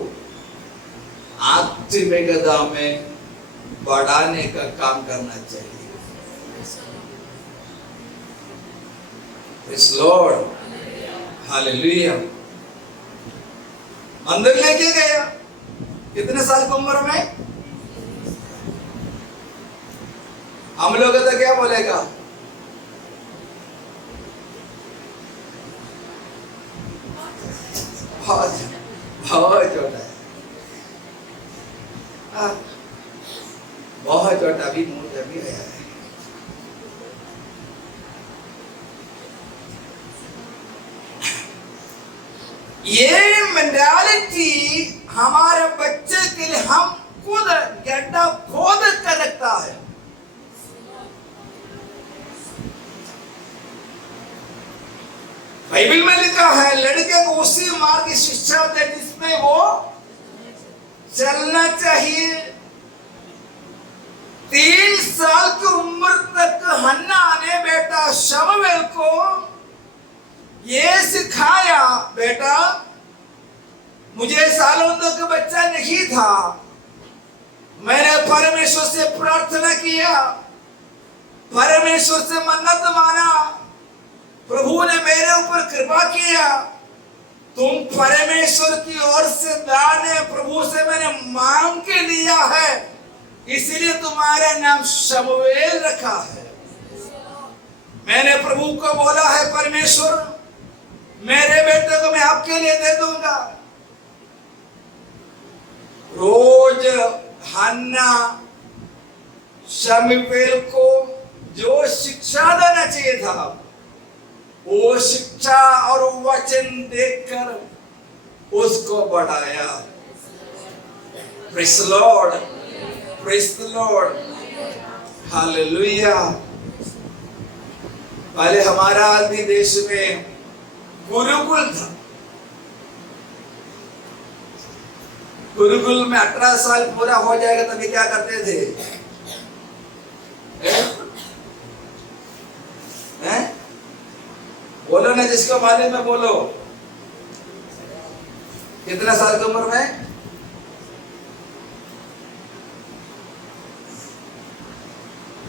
आत्मिकता में बढ़ाने का काम करना चाहिए। Praise the Lord, hallelujah. मंदिर लेके गया कितने साल की उम्र में? हम लोग तो क्या बोलेगा? बहुत छोटा है। बहुत छोटा भी मूर्त भी आया है। ये मेंटालिटी हमारे बच्चे के लिए हम खुद गड्ढा खोद कर रखता है। बाइबल में लिखा है लड़के को उसी मार्ग की शिक्षा दे जिसमें वो चलना चाहिए। 3 साल की उम्र तक हन्ना ने बेटा शमूएल को ये सिखाया, बेटा मुझे सालों तक बच्चा नहीं था, मैंने परमेश्वर से प्रार्थना किया, परमेश्वर से मन्नत माना, प्रभु ने मेरे ऊपर कृपा किया, तुम परमेश्वर की ओर से दान है प्रभु से मैंने मांग के लिया है, इसलिए तुम्हारा नाम शमूएल रखा है। मैंने प्रभु को बोला है परमेश्वर मेरे बेटे को मैं आपके लिए दे दूंगा। रोज हन्ना शमूएल को जो शिक्षा देना चाहिए था वो शिक्षा और वचन देकर उसको बढ़ाया। Praise the Lord, praise the Lord, hallelujah. पहले हमारा आदमी देश में गुरुकुल था। गुरुकुल में 18 साल पूरा हो जाएगा तभी क्या करते थे? बोलो ना, जिसको मालूम है बोलो। कितना साल की उम्र में?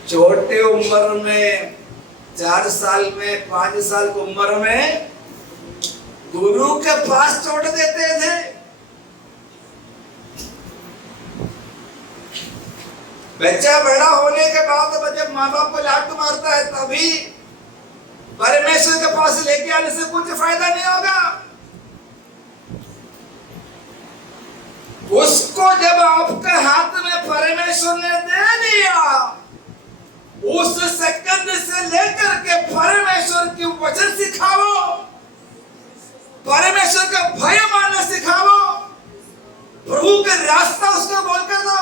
छोटे उम्र में 4 साल में 5 साल की उम्र में गुरु के पास छोड़ देते थे। बच्चा बड़ा होने के बाद जब माँ बाप को लात मारता है तभी परमेश्वर के पास लेके आने से कुछ फायदा नहीं होगा। उसको जब आपके हाथ में परमेश्वर ने दे दिया, उस सेकंड से लेकर के परमेश्वर की वचन सिखाओ, परमेश्वर का भय मानना सिखाओ, प्रभु के रास्ता उसको बोलकर दो।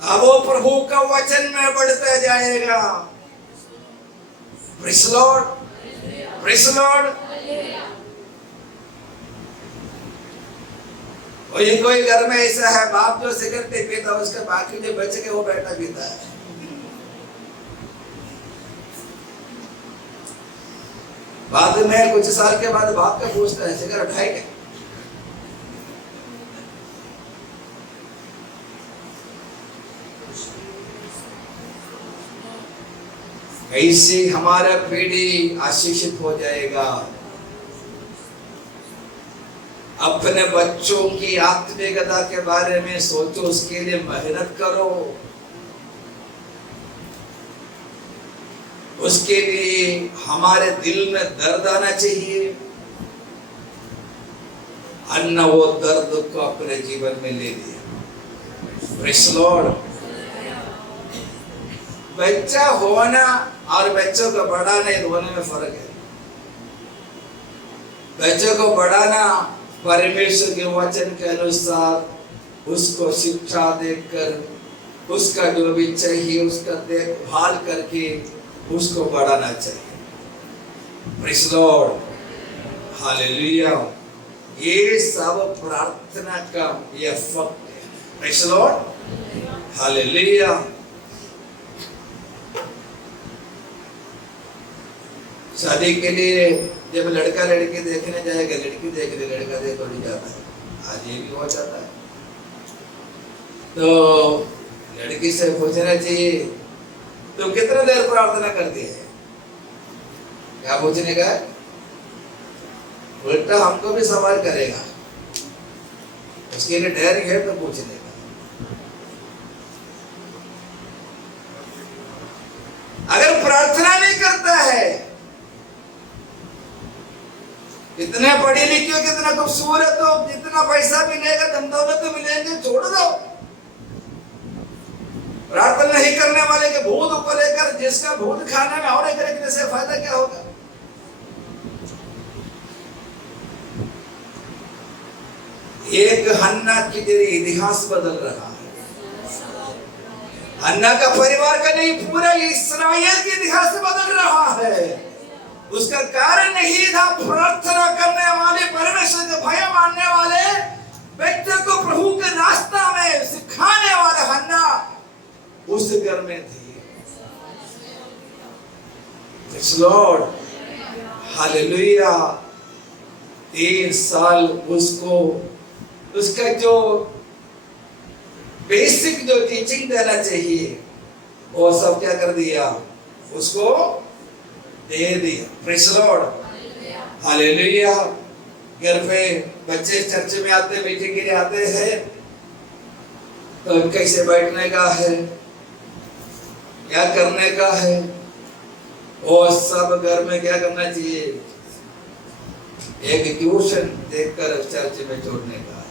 अब वो प्रभु का वचन में बढ़ता जाएगा। Praise the Lord, praise the Lord. और ये कोई घर में ऐसा है बाप जो सिगरेट नहीं पीता उसका बाकी जो बच्चे के वो बेटा पीता है। बाद में कुछ साल के बाद बाप का पूछता है सिगरेट उठाए क्या? ऐसे हमारा पीढ़ी आशीषित हो जाएगा। अपने बच्चों की आत्मिकता के बारे में सोचो, उसके लिए मेहनत करो, उसके लिए हमारे दिल में दर्द आना चाहिए। अन्ना वो दर्द को अपने जीवन में ले लिया। Praise the Lord. बच्चा होना और बच्चों को बढ़ाना दोनों में फर्क है। बच्चों को बढ़ाना परमेश्वर के वचन के अनुसार उसको शिक्षा देकर उसका जो भी चाहिए उसका देखभाल करके उसको बढ़ाना चाहिए। Praise the Lord, hallelujah. ये सब प्रार्थना का ये फक्त है। Praise the Lord, hallelujah. शादी के लिए जब लड़का लड़की देखने जाएगा, लड़की देखने लड़का देख नहीं जाता है। आज ये भी हो जाता है। तो लड़की से पूछना चाहिए तुम कितना देर प्रार्थना करती है? क्या पूछने का है? उल्टा हमको भी सवाल करेगा, उसके लिए डर है तो पूछने का। अगर प्रार्थना नहीं करता है, इतने पढ़ी लिखी हो, कितना खूबसूरत हो, जितना पैसा मिलेगा, धन दौलत तो मिलेंगे, छोड़ दो, वाले के भूत को लेकर जिसका भूत खाने में और एक से फायदा क्या होगा? एक हन्ना की तेरी इतिहास बदल रहा है। हन्ना का परिवार का नहीं, पूरा इस्राएल की इतिहास बदल रहा है। उसका कारण नहीं था प्रार्थना करने वाले, परमेश्वर का भय मानने वाले व्यक्ति को प्रभु के रास्ता में सिखाने वाले हन्ना उस घर में थी। Praise Lord, hallelujah. 3 साल उसको उसका जो बेसिक जो टीचिंग देना चाहिए वो सब क्या कर दिया, उसको दे दिया। Praise Lord, hallelujah. घर पे बच्चे चर्च में आते, मीटिंग के लिए आते हैं, तो कैसे बैठने का है, क्या करने का है, वो सब घर में क्या करना चाहिए, एक ट्यूशन देखकर चर्च में जोड़ने का है,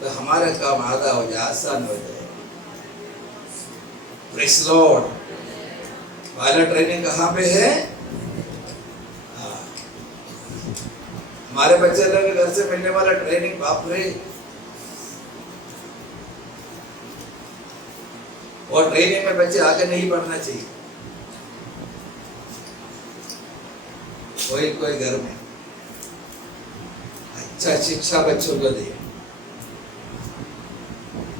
तो हमारा काम आधा हो जाए, आसान हो जाए। Praise Lord. पहला ट्रेनिंग कहाँ पे है? हमारे बच्चे लोग घर से मिलने वाला ट्रेनिंग, बाप रे। और ट्रेनिंग में बच्चे आगे नहीं बढ़ना चाहिए। कोई घर में अच्छा शिक्षा बच्चों को दे,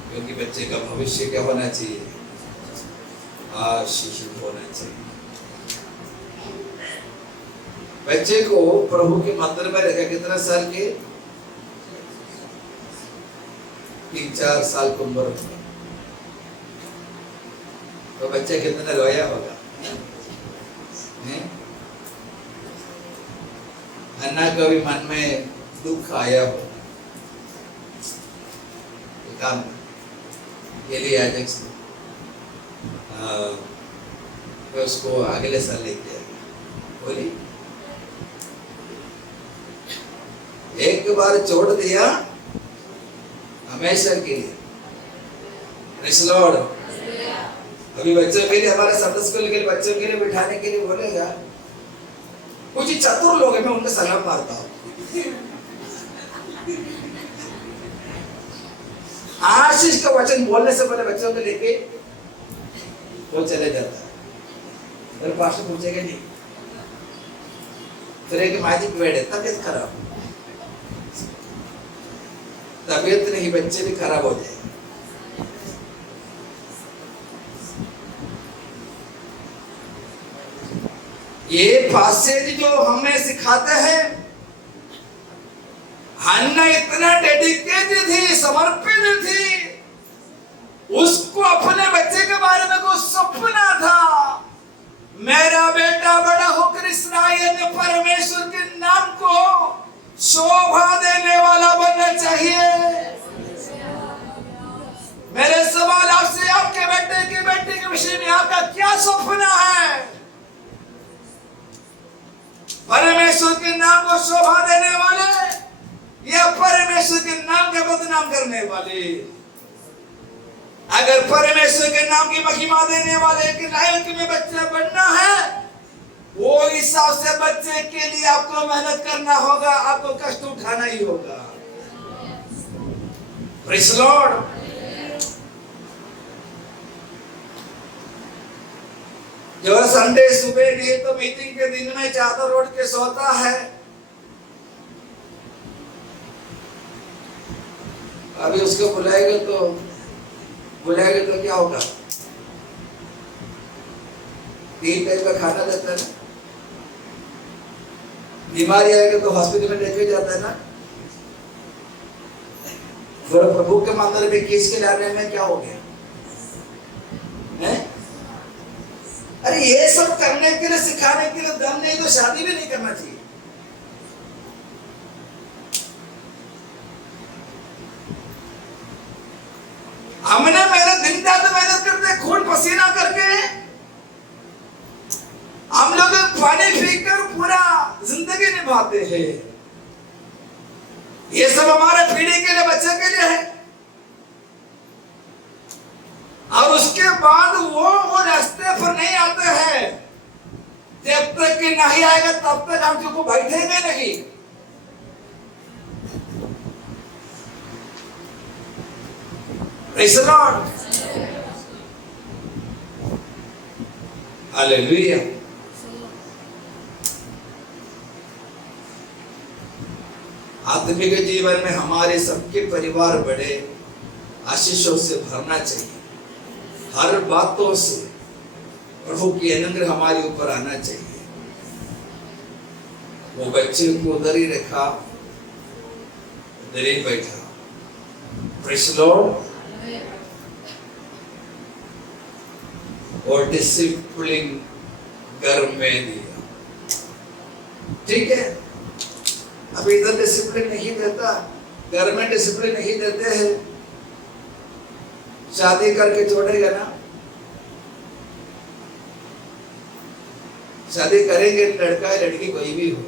क्योंकि बच्चे का भविष्य क्या होना चाहिए, आशीषित होना चाहिए। बच्चे को प्रभु के मंदिर में रखा, कितना साल के? 3-4 साल की उम्र में, तो बच्चा कितना रोया होगा। अन्ना को भी मन में दुख आया हो, काम के लिए आज उसको अगले साल लेके आएगा। बोली एक बार छोड़ दिया हमेशा के लिए। Praise Lord. अभी बच्चों के लिए, हमारे संडे स्कूल के लिए बच्चों के लिए बिठाने के लिए बोलेगा, कुछ चतुर लोग हैं, मैं उनका सलाम मारता हूँ। आशीष का वचन बोलने से पहले बच्चों को लेके वो चले जाता है। मेरे पास्टर पूछेगा नहीं, फिर एक मैजिक वर्ड है, तबीयत खराब। तबीयत नहीं, बच्चे भी खराब हो जाए। ये पासेज जो हमें सिखाते हैं, हन्ना इतना डेडिकेटेड थी, समर्पित थी, उसको अपने बच्चे के बारे में कुछ सपना था, मेरा बेटा बड़ा होकर इस्राएल में परमेश्वर के नाम को शोभा देने वाला बनना चाहिए। मेरे सवाल आपसे, आपके बेटे की बेटी के विषय में आपका क्या सपना है? परमेश्वर के नाम को शोभा देने वाले या परमेश्वर के नाम का बदनाम करने वाले? अगर परमेश्वर के नाम की महिमा देने वाले के लायक में बच्चा बनना है, वो हिसाब से बच्चे के लिए आपको मेहनत करना होगा, आपको कष्ट उठाना ही होगा। Praise Lord. जो संडे सुबह नहीं तो मीटिंग के दिन में चादर ओढ़ के सोता है, अभी उसको बुलाएगा तो क्या होगा? 3 टाइम का खाना देता है ना, बीमारी आएगा तो हॉस्पिटल में लेके जाता है ना। फिर प्रभु के मंदिर में किस के लाने में क्या हो गया है? अरे ये सब करने के लिए, सिखाने के लिए दम नहीं तो शादी भी नहीं करना चाहिए। हमने दिन रात मेहनत करते, खून पसीना करके हम लोग पानी पीकर पूरा जिंदगी निभाते हैं। ये सब हमारे पीढ़ी के लिए, बच्चे के लिए है। और उसके बाद पर नहीं आते हैं, जब तक कि नहीं आएगा तब तक हम चुप बैठेंगे नहीं। Praise the Lord. Hallelujah. आत्मिक जीवन में हमारे सबके परिवार बड़े आशीषों से भरना चाहिए। हर बातों से प्रभु की अनुग्रह हमारे ऊपर आना चाहिए। वो बच्चे को उधर ही रखा, उधर ही बैठा। Praise the Lord. और डिसिप्लिन घर में दिया। ठीक है, अब इधर डिसिप्लिन नहीं देता, घर में डिसिप्लिन नहीं देते हैं, शादी करके छोड़ेगा ना। शादी करेंगे, लड़का है लड़की कोई भी हो,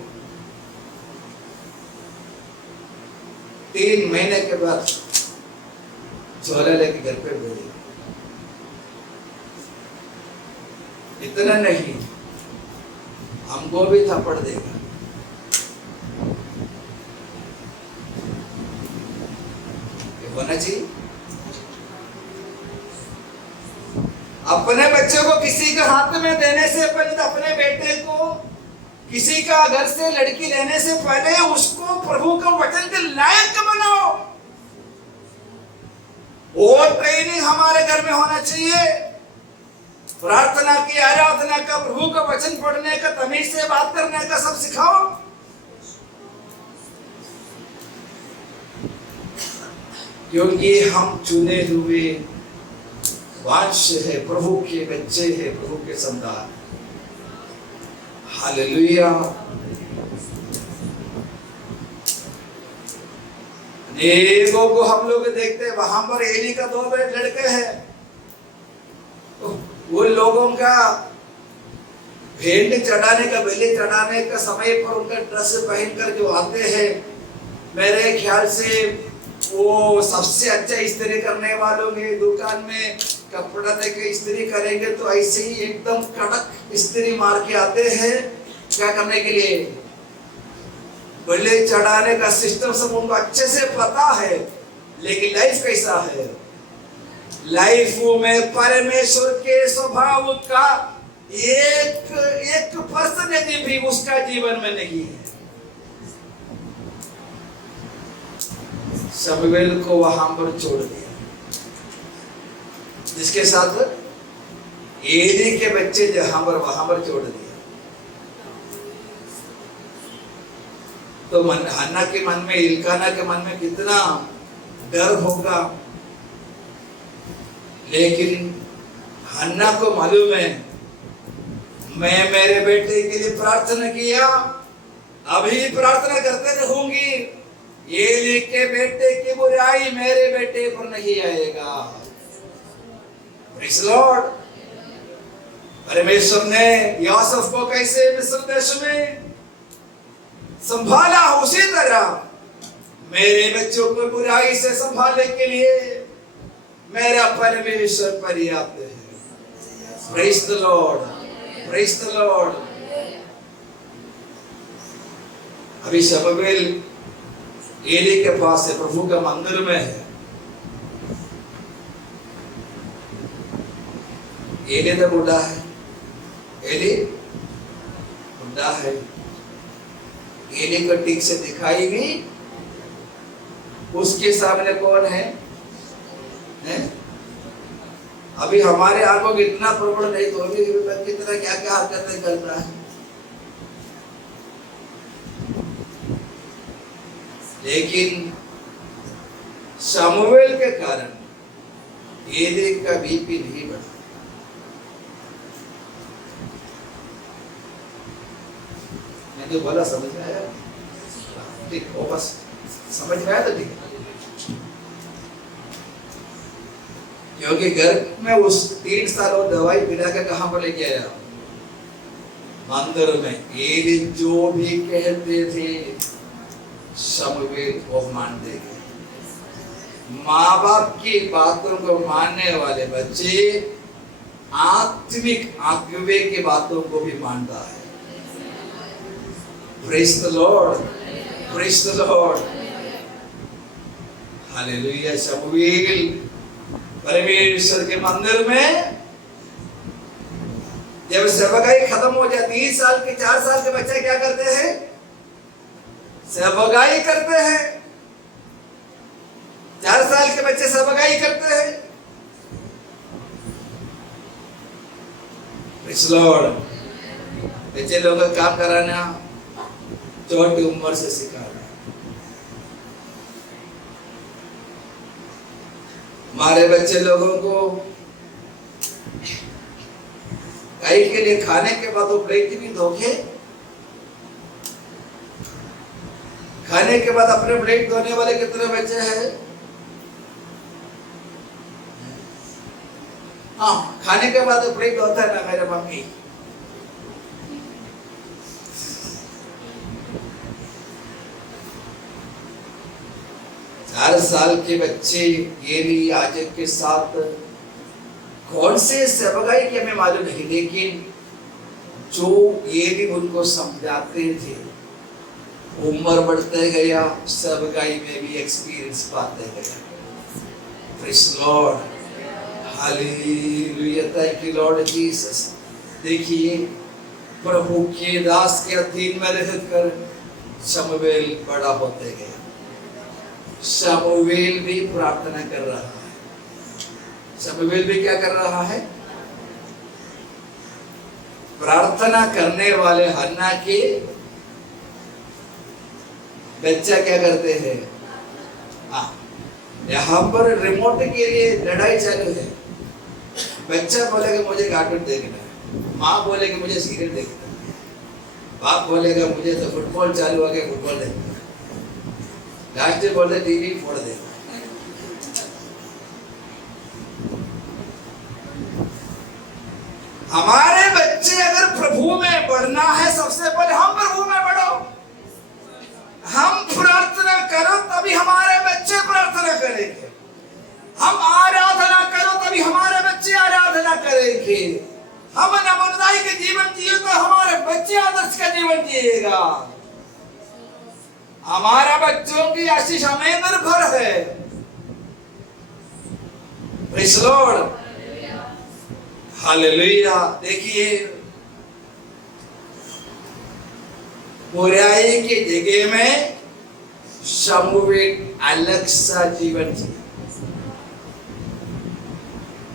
3 महीने के बाद झोला लेके घर पे भेजेगा। इतना नहीं, हमको भी थप्पड़ देगा। होना चाहिए। अपने बच्चे को किसी के हाथ में देने से पहले, अपने बेटे को किसी का घर से लड़की लेने से पहले उसको प्रभु का वचन के लायक बनाओ। वो ट्रेनिंग हमारे घर में होना चाहिए। प्रार्थना की, आराधना का, प्रभु का वचन पढ़ने का, तमीज से बात करने का सब सिखाओ। क्योंकि हम चुने हुए वंश है, प्रभु के बच्चे हैं, प्रभु के संतान। हालेलुया। अनेकों को हम लोग देखते हैं, वहां पर एली का 2 लड़के हैं, वो लोगों का भेंट चढ़ाने का, बलि चढ़ाने का समय पर उनका ड्रेस पहनकर जो आते हैं, मेरे ख्याल से वो सबसे अच्छा इस्त्री करने वालों के दुकान में कपड़ा देके इस्त्री करेंगे तो ऐसे ही एकदम कड़क इस्त्री मार के आते हैं। क्या करने के लिए? बलि चढ़ाने का सिस्टम सब उनको अच्छे से पता है। लेकिन लाइफ कैसा है? लाइफ में परमेश्वर के स्वभाव का एक परसेंटेज भी उसका जीवन में नहीं है। शमूएल को वहां पर छोड़ दिया, जिसके साथ एली के बच्चे जहां पर वहां पर छोड़ दिया। तो हन्ना के मन में, इल्काना के मन में कितना डर होगा। लेकिन हन्ना को मालूम है, मैं मेरे बेटे के लिए प्रार्थना किया, अभी प्रार्थना करते रहूंगी, एली के बेटे की बुराई मेरे बेटे पर नहीं आएगा। Praise Lord. परमेश्वर ने यूसुफ को कैसे मिस्र देश में संभाला, उसी तरह मेरे बच्चों को बुराई से संभालने के लिए मेरा परमेश्वर पर्याप्त है। Praise the Lord, praise the Lord. अभी शमूएल एली के पास है, प्रभु का मंदिर में है। एली तो बुढ़ा है, एली बुढ़ा है, एली को ठीक से दिखाई नहीं। उसके सामने कौन है? अभी हमारे आंखों को इतना प्रबल नहीं तो भी कितना क्या क्या हरकतें करता है। लेकिन शमूएल के कारण एली का बीपी नहीं बढ़ा। मैं तो बोला, समझ में आया? ठीक, वो बस समझ में आया तो ठीक। क्योंकि घर में उस 3 साल वो दवाई पिला के कहां पर लेके आया? मंदिर में। एली जो भी कहते थे शमूएल वो मानते गए। माँ बाप की बातों को मानने वाले बच्चे आत्मिक विवेक की बातों को भी मानता है। Praise the Lord, praise the Lord, hallelujah. शमूएल परमेश्वर के मंदिर में जब सेवकाई खत्म हो जाती, 3 साल के 4 साल के बच्चे क्या करते हैं? सेवकाई करते हैं। 4 साल के बच्चे सेवकाई करते हैं। Praise Lord. बच्चे लोगों का काम कराना छोटी उम्र से सिखाना। हमारे बच्चे लोगों को कई के लिए खाने के बाद वो प्लेट भी धोखे, खाने के बाद अपने प्लेट धोने वाले कितने बच्चे हैं? हाँ, खाने के बाद प्लेट धोता है ना मेरे मम्मी। चार साल के बच्चे एली याजक के साथ कौन से सेवकाई के हमें मालूम नहीं, लेकिन जो ये भी उनको समझाते थे, उम्र बढ़ते गया, सेवकाई में भी एक्सपीरियंस पाते गया। Praise Lord, hallelujah, thank you Lord Jesus. देखिए, प्रभु के दास के अधीन में रहकर शमूएल बड़ा होते गया। शमूएल भी प्रार्थना कर रहा है। शमूएल भी क्या कर रहा है? प्रार्थना करने वाले हन्ना के बच्चा क्या करते हैं? यहाँ पर रिमोट के लिए लड़ाई चालू है। बच्चा बोलेगा मुझे कार्टून देखना है, माँ बोलेगी मुझे सीरियल देखना है, बाप बोलेगा मुझे तो फुटबॉल चालू हो गया, फुटबॉल देखना है, लास्ट बोलते टीवी फोड़ दे। हमारे बच्चे अगर प्रभु में बढ़ना है, सबसे पहले हम प्रभु में बढ़ो। हम प्रार्थना करो तभी हमारे बच्चे प्रार्थना करेंगे। हम आराधना करो तभी हमारे बच्चे आराधना करेंगे। हम नम्रताई के जीवन जिए तो हमारे बच्चे आदर्श का जीवन जिएगा। हमारा बच्चों की आशीष हमें निर्भर है। Praise Lord, hallelujah. देखिए, बुराई की जगह में शमूएल अलग सा जीवन जिया।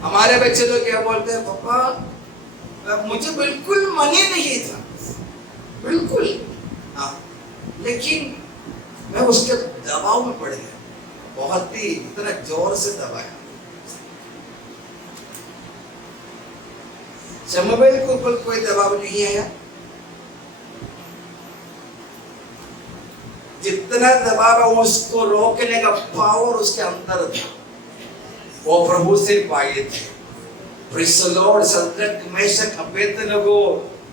हमारे बच्चे लोग क्या बोलते हैं? पापा मुझे बिल्कुल मन ही नहीं था, बिल्कुल, हाँ, लेकिन मैं उसके दबाव में पड़ गया, बहुत ही इतना जोर से दबाया। शमूएल के ऊपर कोई दबाव नहीं आया। जितना दबाव उसको रोकने का पावर उसके अंदर था, वो प्रभु से पाए थे। Praise the Lord. Shadrach, Meshach, Abednego,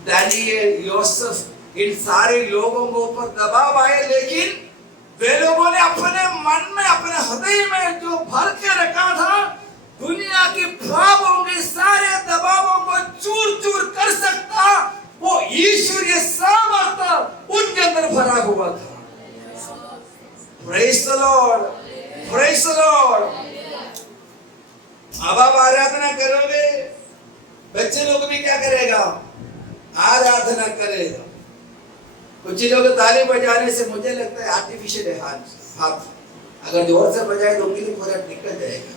Daniel, यूसुफ, इन सारे लोगों को ऊपर दबाव आए, लेकिन वे लोगों ने अपने मन में, अपने हृदय में जो भर के रखा था, दुनिया के पापों के सारे दबावों को चूर चूर कर सकता वो ईश्वरीय सामर्थ उनके अंदर भरा हुआ था। Praise the Lord, praise the Lord. अब आप आराधना करोगे, बच्चे लोग भी क्या करेगा? आराधना करेगा। कुछ लोग ताली बजाने से मुझे लगता है आर्टिफिशियल है हाथ, अगर जोर से बजाए तो उंगली पूरा निकल जाएगा।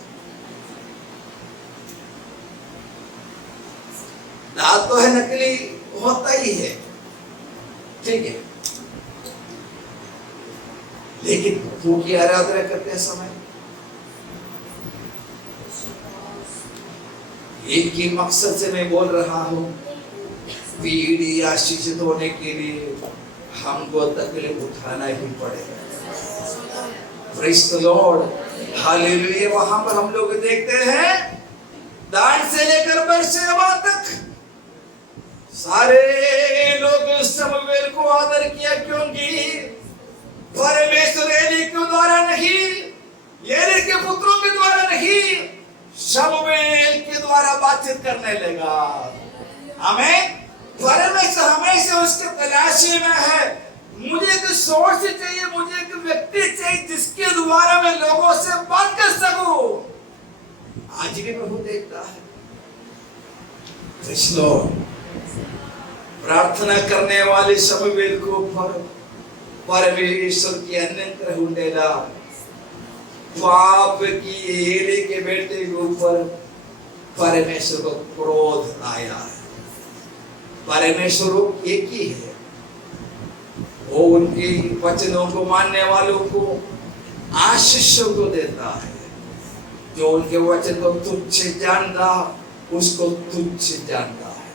दांत तो है नकली, होता ही है, ठीक है, लेकिन प्रभु की आराधना करते समय एक ही मकसद से मैं बोल रहा हूं, पीढ़ी आशीषित होने के लिए हमको तकलीफ उठाना ही पड़ेगा। Praise the Lord, hallelujah. वहां पर हम लोग देखते हैं, दान से लेकर बेर्शेबा तक सारे लोग शमूएल को आदर किया, क्योंकि परमेश्वर एली के द्वारा नहीं, एली के पुत्रों के द्वारा नहीं, शमूएल के द्वारा बातचीत बातचीत करने लगा। हमें परमेश्वर हमेशा उसके तलाशी में है। मुझे एक सोर्स चाहिए, मुझे एक व्यक्ति चाहिए जिसके द्वारा मैं लोगों से बात कर सकूं। आज भी प्रभु देखता है। कृष्ण प्रार्थना करने वाले शमूएल को परमेश्वर की अन्यत्र हुंडेला, पाप की एली के बेटे के ऊपर परमेश्वर को क्रोध आया। परमेश्वर एक ही है, वो उनके वचनों को मानने वालों को आशीषों को देता है। जो उनके वचन को तुच्छ जानता उसको तुच्छ जानता है।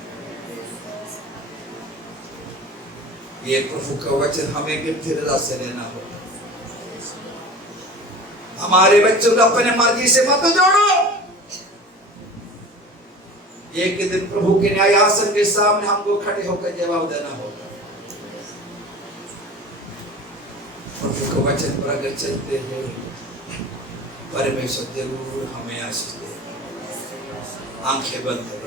ये प्रभु का वचन हमें गंभीरता से लेना होगा। हमारे बच्चों को अपने मर्जी से मत जोड़ो। एक दिन प्रभु के न्यायासन के सामने हमको खड़े होकर जवाब देना होगा। प्रभु के वचन पर अगर चलते हैं, परमेश्वर जरूर हमें आशीष देगा। आंखें बंद करो।